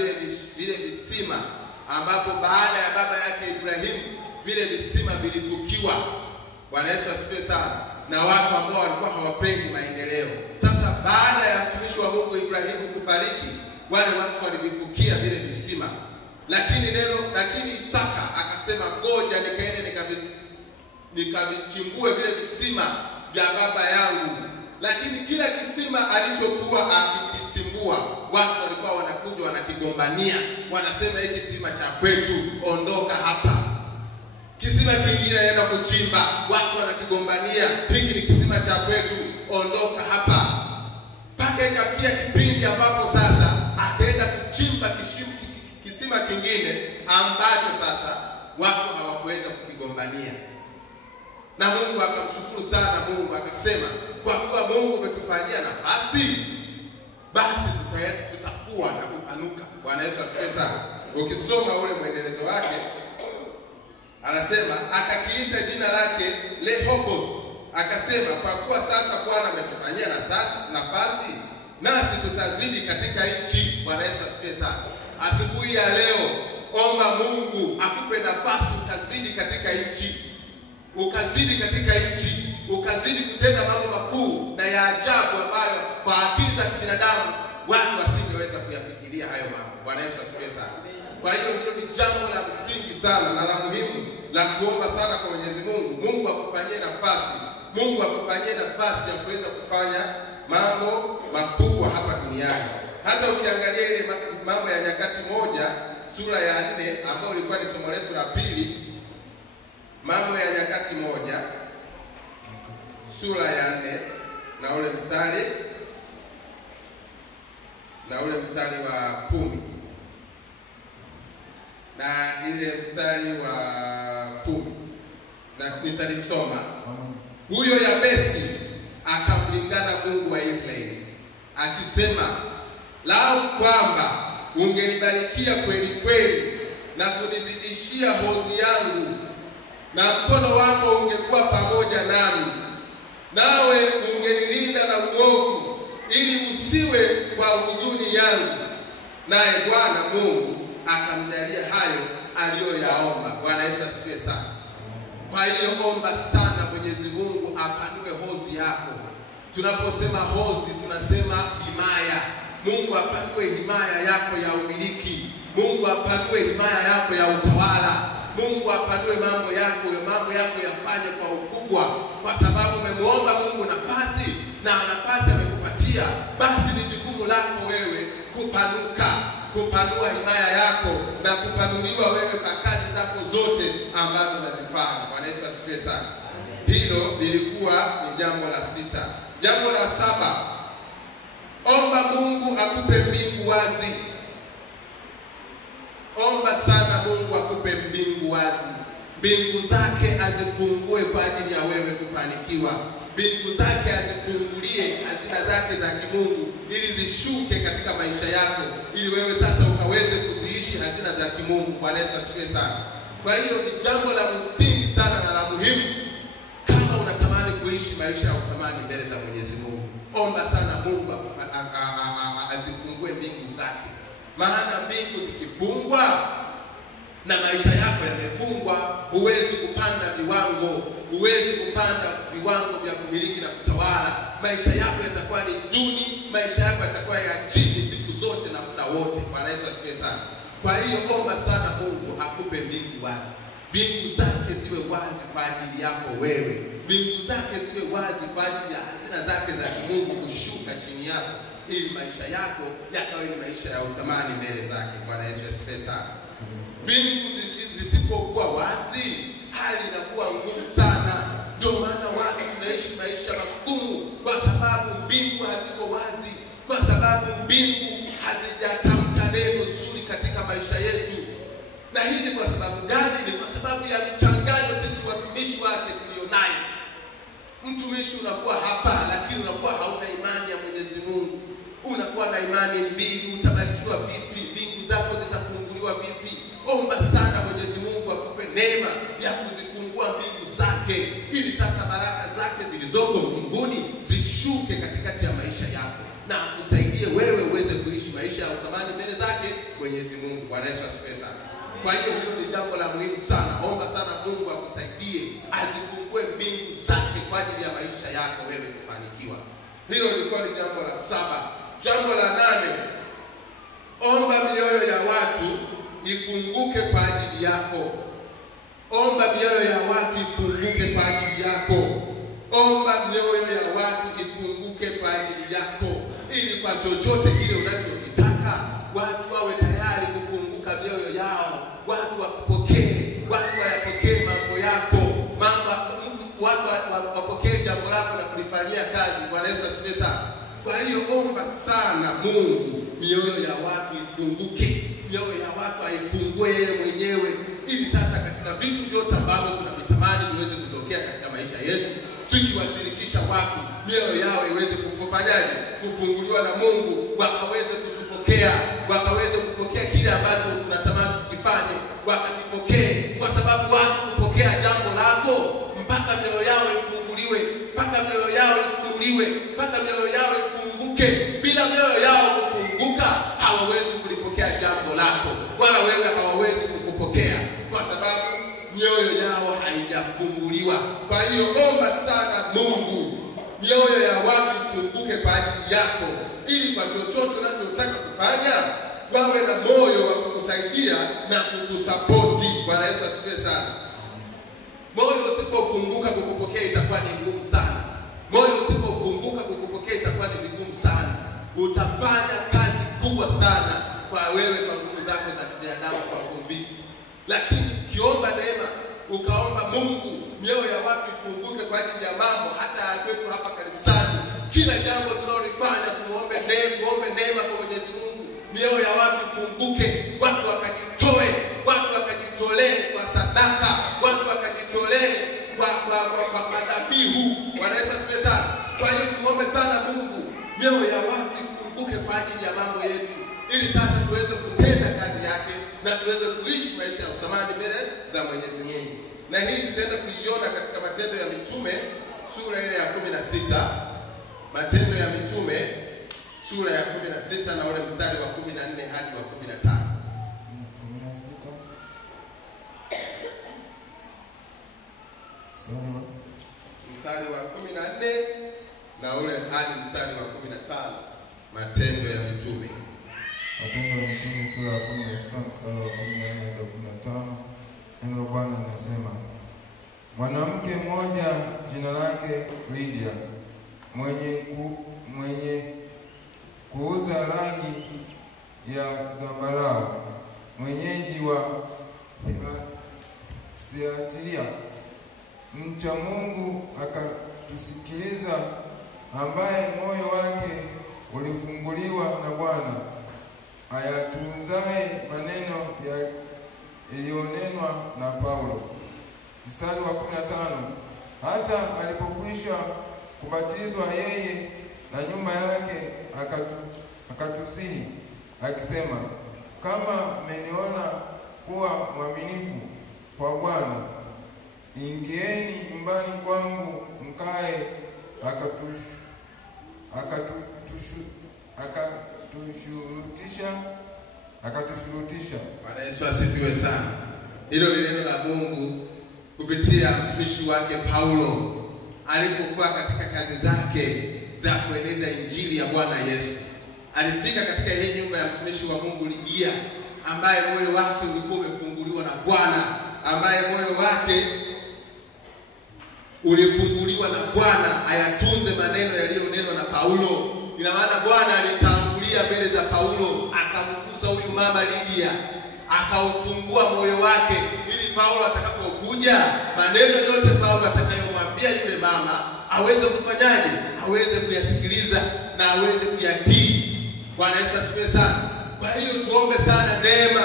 vile visima ambapo baada ya baba yake Ibrahimu vile visima vilifukiwa. Bwana Yesu asifiwe sana. Na watu ambao walikuwa hawapendi maendeleo. Sasa baada ya mtumishi wa Mungu Ibrahimu kufariki, wale watu walivifukia vile visima. Lakini Isaka akasema, ngoja nikaende nikavichimbue vile visima vya baba yangu. Lakini kila kisima alichokuwa akikichimbua, watu walikuwa wanakuja wanakigombania, wanasema hiki kisima cha kwetu, ondoka hapa. Kisima kingine anaenda kuchimba, watu wanakigombania, hiki ni kisima cha kwetu, ondoka hapa. Mpaka ikafikia kipindi ambapo sasa akaenda kuchimba kisima kingine ambacho sasa watu hawakuweza kukigombania. Na Mungu akamshukuru sana. Mungu akasema, kwa kuwa Mungu umetufanyia nafasi, basi tutakuwa na kupanuka. Bwana Yesu asifiwe sana. Ukisoma ule mwendelezo wake, anasema akakiita jina lake Rehoboth, akasema kwa kuwa sasa Bwana ametufanyia nafasi, nasi tutazidi katika nchi. Bwana Yesu asifiwe sana. Asubuhi ya leo, omba Mungu akupe nafasi ukazidi katika nchi. Ukazidi katika nchi, ukazidi kutenda mambo makuu na ya ajabu ambayo kwa akili za kibinadamu watu wasingeweza kuyafikiria hayo mambo. Bwana Yesu asifiwe sana. Kwa hiyo hilo ni jambo la msingi sana na la muhimu la kuomba sana kwa Mwenyezi Mungu. Mungu akufanyie nafasi. Mungu akufanyie nafasi ya kuweza kufanya mambo makubwa hapa duniani. Hata ukiangalia ile Mambo ya Nyakati 1 sura ya 4 ambayo ilikuwa ni somo letu la pili, Mambo ya Nyakati 1 sura ya 4 na ule mstari wa 10 na ile mstari wa 10 na nitalisoma. Huyo Yabesi akamlingana Mungu wa Israeli akisema, lau kwamba ungenibarikia kweli kweli na kunizidishia hozi yangu, na mkono wako ungekuwa pamoja nami, nawe ungenilinda na uovu, ili usiwe kwa huzuni yangu. Naye Bwana Mungu akamjalia hayo aliyoyaomba. Bwana Yesu asifiwe sana. Kwa hiyo omba sana Mwenyezi Mungu apanue hozi yako. Tunaposema hozi, tunasema himaya. Mungu apanue himaya yako ya umiliki. Mungu apanue himaya yako ya utawala. Mungu apanue mambo yako yafanye kwa ukubwa, kwa sababu umemuomba Mungu nafasi na nafasi amekupatia. Basi ni jukumu lako wewe kupanua himaya yako na kupanuliwa wewe kwa kazi zako zote ambazo unazifanya. Bwana Yesu asifiwe sana. Hilo lilikuwa ni jambo la 6. Jambo la 7, omba Mungu akupe mbingu wazi. Omba sana Mungu akupe mbingu wazi. Mbingu zake azifungue kwa ajili ya wewe kufanikiwa. Mbingu zake azifungulie hazina zake za kimungu ili zishuke katika maisha yako, ili wewe sasa ukaweze kuziishi hazina za kimungu. Bwana Yesu asifiwe sana. Kwa hiyo ni jambo la msingi sana na la muhimu kama unatamani kuishi maisha ya uthamani mbele za Mwenyezi Mungu. Omba sana Mungu azifungue mbingu zake. Maana mbingu zikifungwa na maisha yako yamefungwa, huwezi kupanda viwango vya kumiliki na kutawala. Maisha yako yatakuwa ni duni, maisha yako yatakuwa ya chini siku zote na muda wote. Bwana Yesu asifiwe sana. Kwa hiyo omba sana Mungu akupe mbingu wazi. Mbingu zake ziwe wazi kwa ajili yako wewe. Mbingu zake ziwe wazi kwa ajili ya hazina zake za kimungu kushuka chini yako, ili maisha yako yakawe ni maisha ya uthamani mbele zake. Bwana Yesu asifiwe sana. Mbingu zisipokuwa wazi, hali inakuwa ngumu sana. Ndio maana watu tunaishi maisha magumu, kwa sababu mbingu haziko wazi, kwa sababu mbingu hazijatamka neno zuri katika maisha yetu. Na hii ni kwa sababu gani? Ni kwa sababu ya michanganyo sisi watumishi wake tulionayo. Mtumishi unakuwa hapa, lakini unakuwa hauna imani ya Mwenyezi Mungu. Unakuwa na imani mbingu, utabarikiwa vipi? Mbingu zako zitafunguliwa vipi? Omba sana Mwenyezi Mungu akupe neema ya kuzifungua mbingu zake, ili sasa baraka zake zilizoko mbinguni zishuke katikati ya maisha yako na akusaidie wewe uweze kuishi maisha ya uthamani mbele zake Mwenyezi Mungu. Bwana Yesu asifiwe sana. Kwa hiyo hilo ni jambo la muhimu sana. Omba sana Mungu akusaidie azifungue mbingu zake kwa ajili ya maisha yako wewe kufanikiwa. Hilo lilikuwa ni jambo la 7. Jambo la 8, omba mioyo ya watu ifunguke kwa ajili yako. Omba mioyo ya watu ifunguke kwa ajili yako. Omba mioyo ya watu ifunguke kwa ajili yako, ili kwa chochote kile unachokitaka watu wawe tayari kufunguka mioyo yao, watu wakupokee, watu wayapokee mambo yako, watu wapokee jambo lako na kulifanyia kazi. Bwana Yesu asifiwe sana. Kwa hiyo omba sana Mungu mioyo ya watu ifunguke, mioyo ya watu aifungue yeye mwenyewe, ili sasa katika vitu vyote ambavyo tunavitamani viweze kutokea katika maisha yetu, tukiwashirikisha watu watu mioyo yao iweze kufanyaje, kufunguliwa na Mungu, wakaweze kutupokea, wakaweze kupokea kile ambacho tunatamani tukifanye, wakakipokee, kwa sababu watu kupokea jambo lako mpaka mioyo yao ifunguliwe, mpaka mioyo yao ifunuliwe, mpaka mioyo yao ifunguke. Bila mioyo yao kufunguka hawawezi kulipokea jambo lako, wala wewe hawawezi kukupokea, kwa sababu mioyo yao haijafunguliwa. Kwa hiyo omba sana Mungu mioyo ya watu ifunguke kwa ajili yako, ili kwa chochote unachotaka kufanya wawe na moyo wa kukusaidia na kukusapoti. Bwana Yesu asifiwe sana. Moyo usipofunguka kukupokea itakuwa ni ngumu sana. Moyo usipofunguka kukupokea itakuwa ni vigumu sana. Utafanya kazi kubwa sana kwa wewe kwa nguvu zako za kibinadamu, kwa kumbisi. Lakini ukiomba neema, ukaomba Mungu mioyo ya watu ifunguke kwa ajili ya mambo hata kwetu hapa kanisani, kila jambo tunalofanya tuombe neema kwa Mwenyezi Mungu, mioyo ya watu ifunguke, watu wakajitoe, watu wakajitolee kwa sadaka, watu wakajitolee kwa dhabihu. Bwana Yesu asifiwe sana. Kwa hiyo tuombe sana Mungu mioyo ya watu ifunguke kwa ajili ya mambo yetu, ili sasa tuweze kutenda kazi yake na tuweze kuishi maisha ya uthamani mbele za Mwenyezi Mungu. Na hii tutaenda kuiona katika Matendo ya Mitume sura ile ya 16. Matendo ya Mitume sura ya 16 na ule mstari wa 14 hadi wa 15. 16 mstari wa 14 na ule hadi mstari wa 15. Matendo ya Mitume. Matendo ya Mitume sura ya 16 mstari wa 14 hadi 15. Neno la Bwana linasema, mwanamke mmoja jina lake Lydia, mwenye kuuza rangi ya zambarau, mwenyeji wa Thiatira, mcha Mungu, akatusikiliza, ambaye moyo wake ulifunguliwa na Bwana, ayatunzaye maneno yaliyonenwa na Paulo. Mstari wa 15, hata alipokwisha kubatizwa yeye na nyumba yake, akatusihi akisema, kama mmeniona kuwa mwaminifu kwa Bwana, ingieni nyumbani kwangu mkae. Akatushurutisha. Bwana Yesu asifiwe sana. Hilo ni neno la Mungu kupitia mtumishi wake Paulo alipokuwa katika kazi zake za kueneza injili ya Bwana Yesu. Alifika katika ile nyumba ya mtumishi wa Mungu Lydia, ambaye moyo wake ulikuwa umefunguliwa na Bwana, ambaye moyo wake ulifunguliwa na Bwana ayatunze maneno yaliyonenwa na Paulo. Ina maana Bwana alitangulia mbele za Paulo, akamgusa huyu mama Lydia, akaufungua moyo wake, ili Paulo atakapokuja maneno yote Paulo atakayomwambia yule mama aweze kufanyaje, aweze kuyasikiliza na aweze kuyatii. Bwana Yesu asifiwe sana. Kwa hiyo tuombe sana neema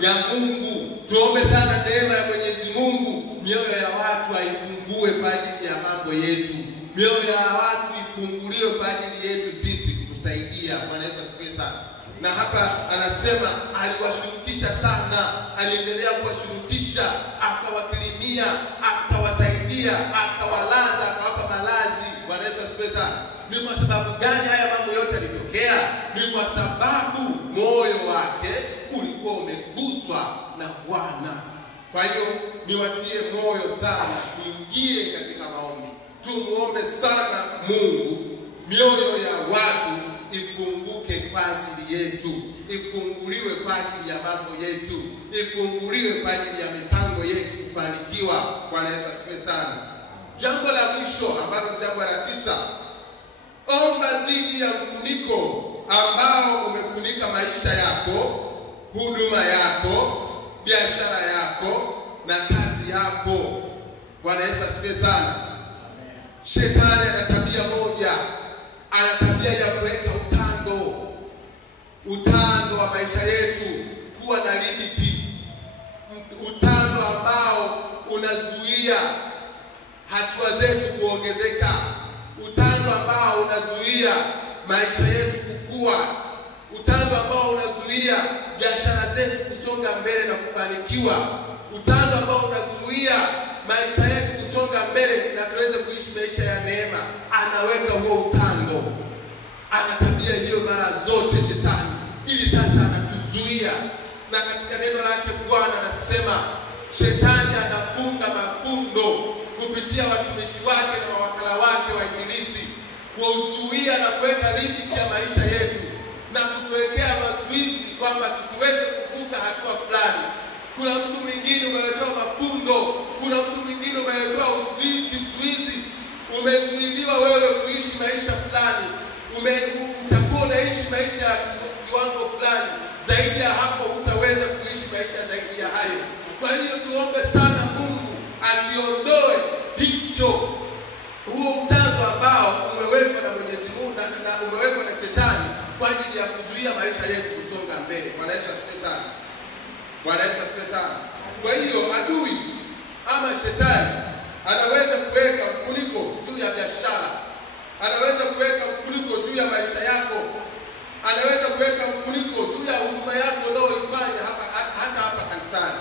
ya Mungu, tuombe sana neema ya Mwenyezi Mungu, mioyo ya watu haifungue kwa ajili ya mambo yetu, mioyo ya watu ifunguliwe kwa ajili yetu sisi kutusaidia. Bwana Yesu asifiwe sana. Na hapa anasema aliwashurutisha sana, aliendelea kuwashurutisha, akawakirimia, akawasaidia, akawalaza, akawapa malazi. Bwana Yesu asifiwe sana. Ni kwa sababu gani haya mambo yote yalitokea? Ni kwa sababu moyo wake ulikuwa umeguswa na Bwana. Kwa hiyo niwatie moyo sana, tuingie katika maombi, tumuombe sana Mungu mioyo ya watu ifunguke kwa ajili yetu, ifunguliwe kwa ajili ya mambo yetu, ifunguliwe kwa ajili ya mipango yetu kufanikiwa. Bwana Yesu asifiwe sana. Jambo la mwisho ambalo ni jambo la 9, omba dhidi ya mfuniko ambao umefunika maisha yako, huduma yako, biashara yako na kazi yako. Bwana Yesu asifiwe sana. Shetani ana tabia moja, ana tabia ya kuweka utando wa maisha yetu kuwa na limiti, utando ambao unazuia hatua zetu kuongezeka, utando unazuia maisha yetu kukua, utando ambao unazuia biashara zetu kusonga mbele na kufanikiwa, utando ambao unazuia maisha yetu kusonga mbele na tuweze kuishi maisha ya neema, anaweka huo utando. Ana tabia hiyo mara zote shetani, ili sasa anatuzuia. Na katika neno lake Bwana anasema shetani anafunga mafundo kupitia watumishi wake na mawakala wake wa ibilisi, kuzuia na kuweka limiti ya maisha yetu na kutuwekea mazuizi kwamba tusiweze kuvuka hatua fulani. Kuna mtu mwingine umewekewa mafundo, kuna mtu mwingine umewekewa kizuizi, umezuiliwa wewe kuishi maisha fulani, utakuwa unaishi maisha ya kiwango fulani, zaidi ya hapo utaweza kuishi maisha zaidi ya hayo. Kwa hiyo tuombe sana Mungu aliondoe huo utando ambao umewekwa na Mwenyezi Mungu na umewekwa na shetani kwa ajili ya kuzuia maisha yetu kusonga mbele. Bwana Yesu asifiwe sana. Bwana Yesu asifiwe sana. Kwa hiyo adui ama shetani anaweza kuweka mfuniko juu ya biashara, anaweza kuweka mfuniko juu ya maisha yako, anaweza kuweka mfuniko juu ya huduma yako unayoifanya hata hapa kanisani.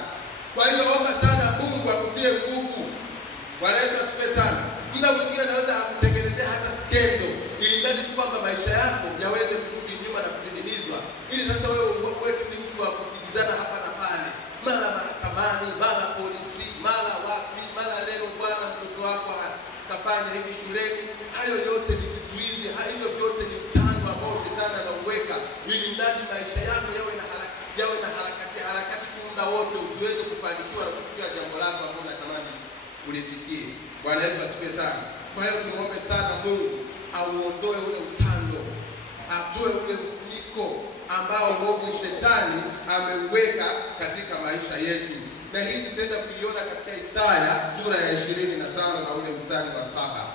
Kwa hiyo omba sana Mungu akutie nguvu. Bwana Yesu asifiwe sana. Kila mwingine anaweza kutengenezea hata skendo ili ndani tu kwamba maisha yako yaweze kurudi nyuma na kudidimizwa, ili sasa wewe ni mtu wa kukizana hapa na pale, mara mahakamani, mara polisi, mara wapi, mara neno Bwana mtoto wako kafanya hivi shuleni. Hayo yote ni vizuizi, hayo yote ni mtando ambao shetani anauweka ili ndani maisha yako yawe na harakati muda wote, usiweze kufanikiwa na kufikia jambo lako ambalo unatamani ulifikie. Bwana Yesu asifiwe sana. Kwa hiyo tuombe sana Mungu auondoe ule utando, atoe ule mfuniko ambao Mungu shetani ameweka katika maisha yetu. Na hii tutaenda kuiona katika Isaya sura ya 25 na ule mstari wa 7.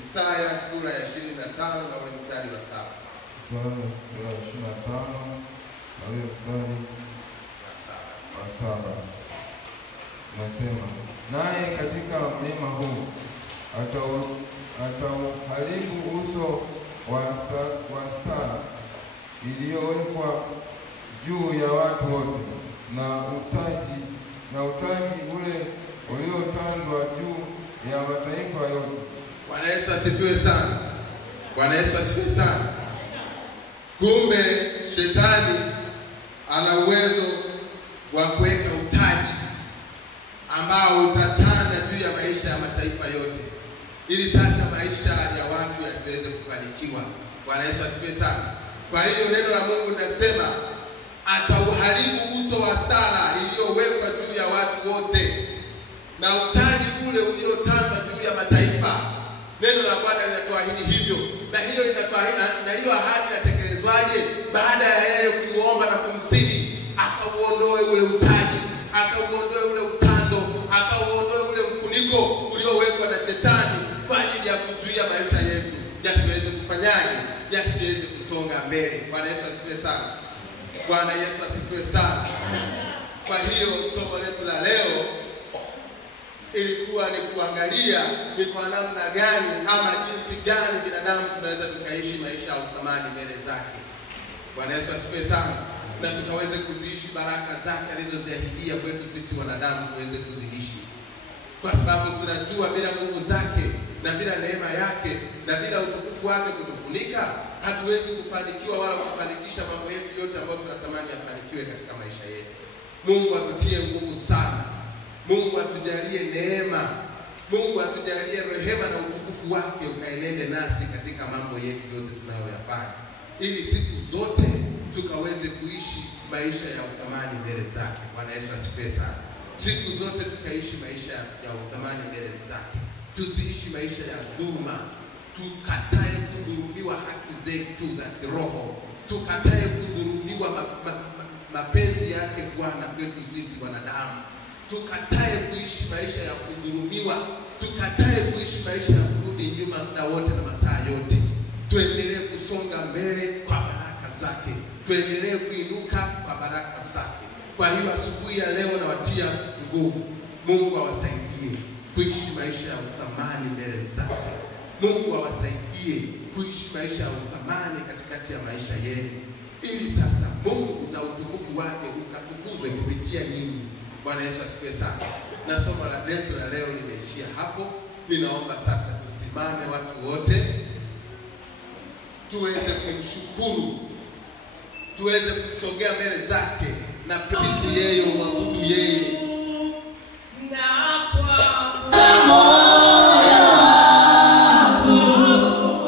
Isaya sura ya 25 na ule mstari wa 7. Isaya sura ya 25 na ule mstari wa 7. Nasema, naye katika mlima huu atauharibu uso wa stara iliyowekwa juu ya watu wote, na utaji ule uliotandwa juu ya mataifa yote. Bwana Yesu asifiwe sana. Bwana Yesu asifiwe sana. Kumbe shetani ana uwezo wa kuweka utaji ambao utatanda juu ya maisha ya mataifa yote, ili sasa maisha ya watu yasiweze kufanikiwa. Bwana Yesu asifiwe sana. Kwa hiyo neno la Mungu linasema atauharibu uso wa stara iliyowekwa juu ya watu wote, na utaji ule uliotandwa juu ya mataifa. Neno la Bwana linatuahidi hivyo, na hiyo ahadi inatekelezwaje? Baada ya yeye kumuomba na kumsihi, akauondoe ule utaji, akauondoe ule utando, akauondoe ule mfuniko uliowekwa na shetani kwa ajili ya kuzuia maisha yetu yasiweze kufanyaje, yasiweze kusonga mbele. Bwana Yesu asifiwe sana. Bwana Yesu asifiwe sana. Kwa hiyo somo letu la leo ilikuwa ni kuangalia ni kwa namna gani ama jinsi gani binadamu tunaweza tukaishi maisha ya uthamani mbele zake. Bwana Yesu asifiwe sana. Na tukaweze kuziishi baraka zake alizoziahidia kwetu sisi wanadamu tuweze kuziishi. Kwa sababu tunajua bila nguvu zake na bila neema yake na bila utukufu wake kutufunika, hatuwezi kufanikiwa wala kufanikisha mambo yetu yote ambayo tunatamani yafanikiwe katika maisha yetu. Mungu atutie nguvu sana. Mungu atujalie neema. Mungu atujalie rehema na utukufu wake ukaenende nasi katika mambo yetu yote tunayoyafanya, ili siku zote tukaweze kuishi maisha ya uthamani mbele zake. Bwana Yesu asifiwe sana. Siku zote tukaishi maisha ya uthamani mbele zake. Tusiishi maisha ya dhuluma. Tukatae kudhulumiwa haki zetu za kiroho. Tukatae kudhulumiwa mapenzi yake Bwana kwetu sisi wanadamu. Tukatae kuishi maisha ya kudhulumiwa. Tukatae kuishi maisha ya kurudi nyuma muda wote na masaa yote. Tuendelee kusonga mbele kwa baraka zake. Tuendelee kuinuka kwa baraka zake. Kwa hiyo asubuhi ya leo nawatia nguvu. Mungu awasaidie kuishi maisha ya uthamani mbele zake. Mungu awasaidie kuishi kuishi maisha ya uthamani katikati ya maisha yenu, ili sasa Mungu na utukufu wake ukatukuzwe kupitia nyinyi. Bwana Yesu asifiwe sana. Na somo letu la leo limeishia hapo. Ninaomba sasa tusimame watu wote, tuweze kumshukuru, tuweze kusogea mbele zake na kusifu yeye, umwabudu yeye.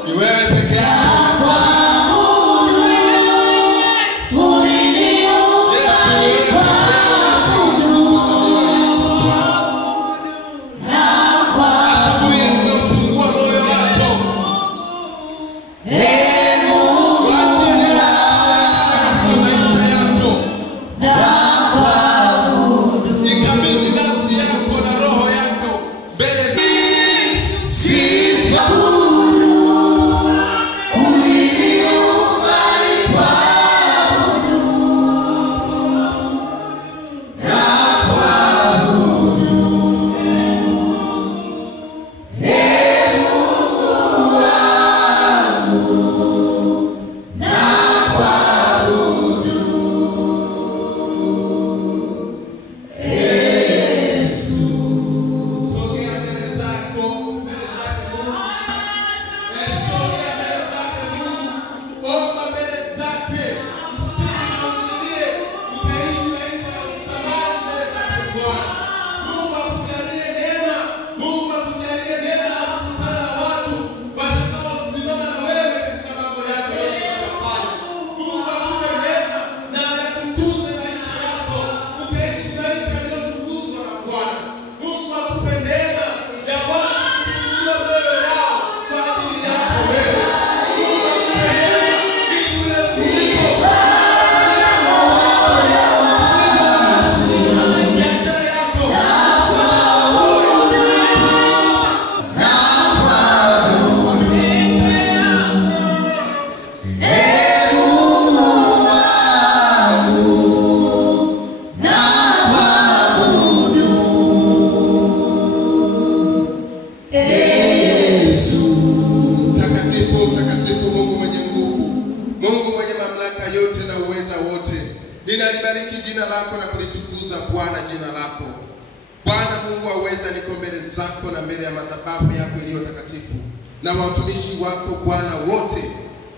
Ni wewe peke yako. Ninalibariki jina lako na kulitukuza Bwana jina lako. Bwana Mungu aweza, niko mbele zako na mbele ya madhabahu yako iliyo takatifu, na watumishi wako Bwana wote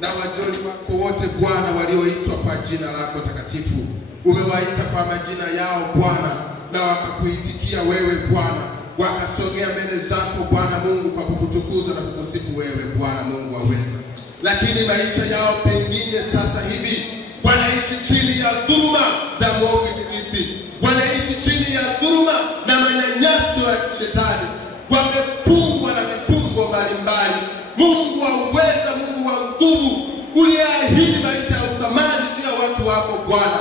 na wajoli wako wote Bwana walioitwa kwa jina lako takatifu. Umewaita kwa majina yao Bwana, na wakakuitikia wewe Bwana, wakasogea mbele zako Bwana Mungu kwa kukutukuza na kukusifu wewe Bwana Mungu aweza. Lakini maisha yao pengine sasa hivi wanaishi chini ya dhuluma za mwovu Ibilisi, wanaishi chini ya dhuluma na manyanyaso ya shetani, wamefungwa na vifungo mbalimbali. Mungu aweza, Mungu wa nguvu, uliahidi maisha ya uthamani juu ya watu wako Bwana.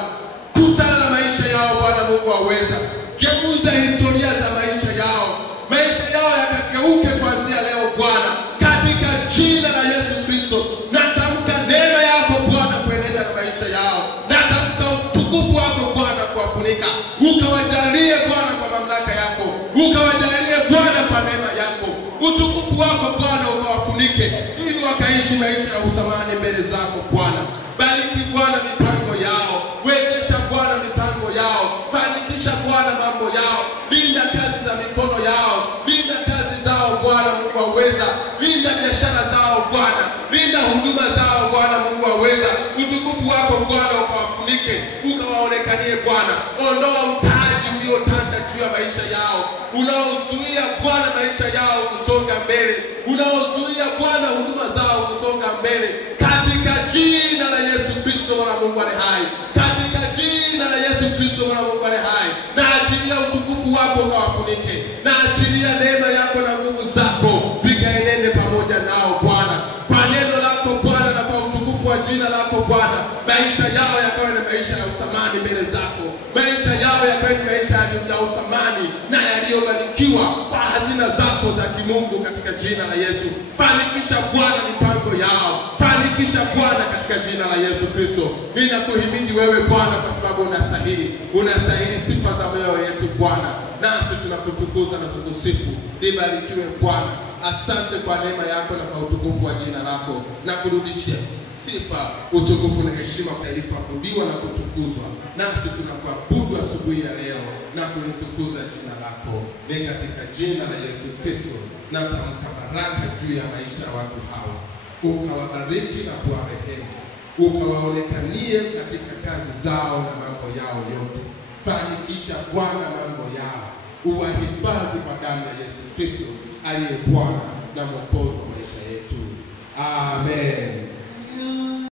Kutana na maisha yao Bwana Mungu aweza, geuza historia za maisha yao, maisha yao yakageuke kuanzia leo Bwana, katika jina la Yesu Kristo. Natamka neema yako Bwana kuenenda na maisha yao, natamka utukufu wako Bwana kuwafunika, ukawajalie Bwana kwa mamlaka yako, ukawajalie Bwana kwa neema yako, utukufu wako Bwana ukawafunike, ili wakaishi maisha ya uthamani mbele zako Bwana. Bariki Bwana mipango yao, wezesha Bwana mipango yao, fanikisha Bwana mambo yao, linda kazi za mikono yao, linda kazi zao Bwana Mungu aweza, linda biashara zao Bwana, linda huduma zao Bwana Mungu aweza. Utukufu wako Bwana ukawafunike, ukawaonekanie Bwana. Ondoa utaji uliotanda juu ya maisha yao, unaozuia Bwana maisha yao kusonga mbele, unaozuia Bwana huduma zao kusonga mbele, katika jina la Yesu Kristo Mwana Mungu aliye hai, katika jina la Yesu Kristo Mwana Mungu aliye hai. Na achilia utukufu wako ukawafunike, na achilia neema yako na nguvu zako zikaenende pamoja nao Bwana, kwa neno lako Bwana na kwa utukufu wa jina lako Bwana. Maisha yao yakawa ni maisha ya uthamani mbele zako, maisha yao yakawa ni maisha ya uthamani na yaliyobarikiwa kwa hazina zako za kimungu, katika jina la Yesu. Fanikisha Bwana mipango yao, fanikisha Bwana katika jina la Yesu Kristo. Ninakuhimidi wewe Bwana kwa sababu unastahili, unastahili sifa za mioyo yetu Bwana, nasi tunakutukuza na kukusifu. Libarikiwe Bwana. Asante kwa neema yako na kwa utukufu wa jina lako, na kurudishia sifa, utukufu na heshima palipoabudiwa na kutukuzwa. Nasi tunakuabudu asubuhi ya leo na kulitukuza jina lako. Ni katika jina la Yesu Kristo natamka baraka juu ya maisha ya watu hawa. Ukawabariki na kuwarehemu, ukawaonekanie katika kazi zao na mambo yao yote. Fanikisha Bwana mambo yao, uwahifadhi kwa damu ya Yesu Kristo aliye Bwana na Mwokozi wa maisha yetu. Amen.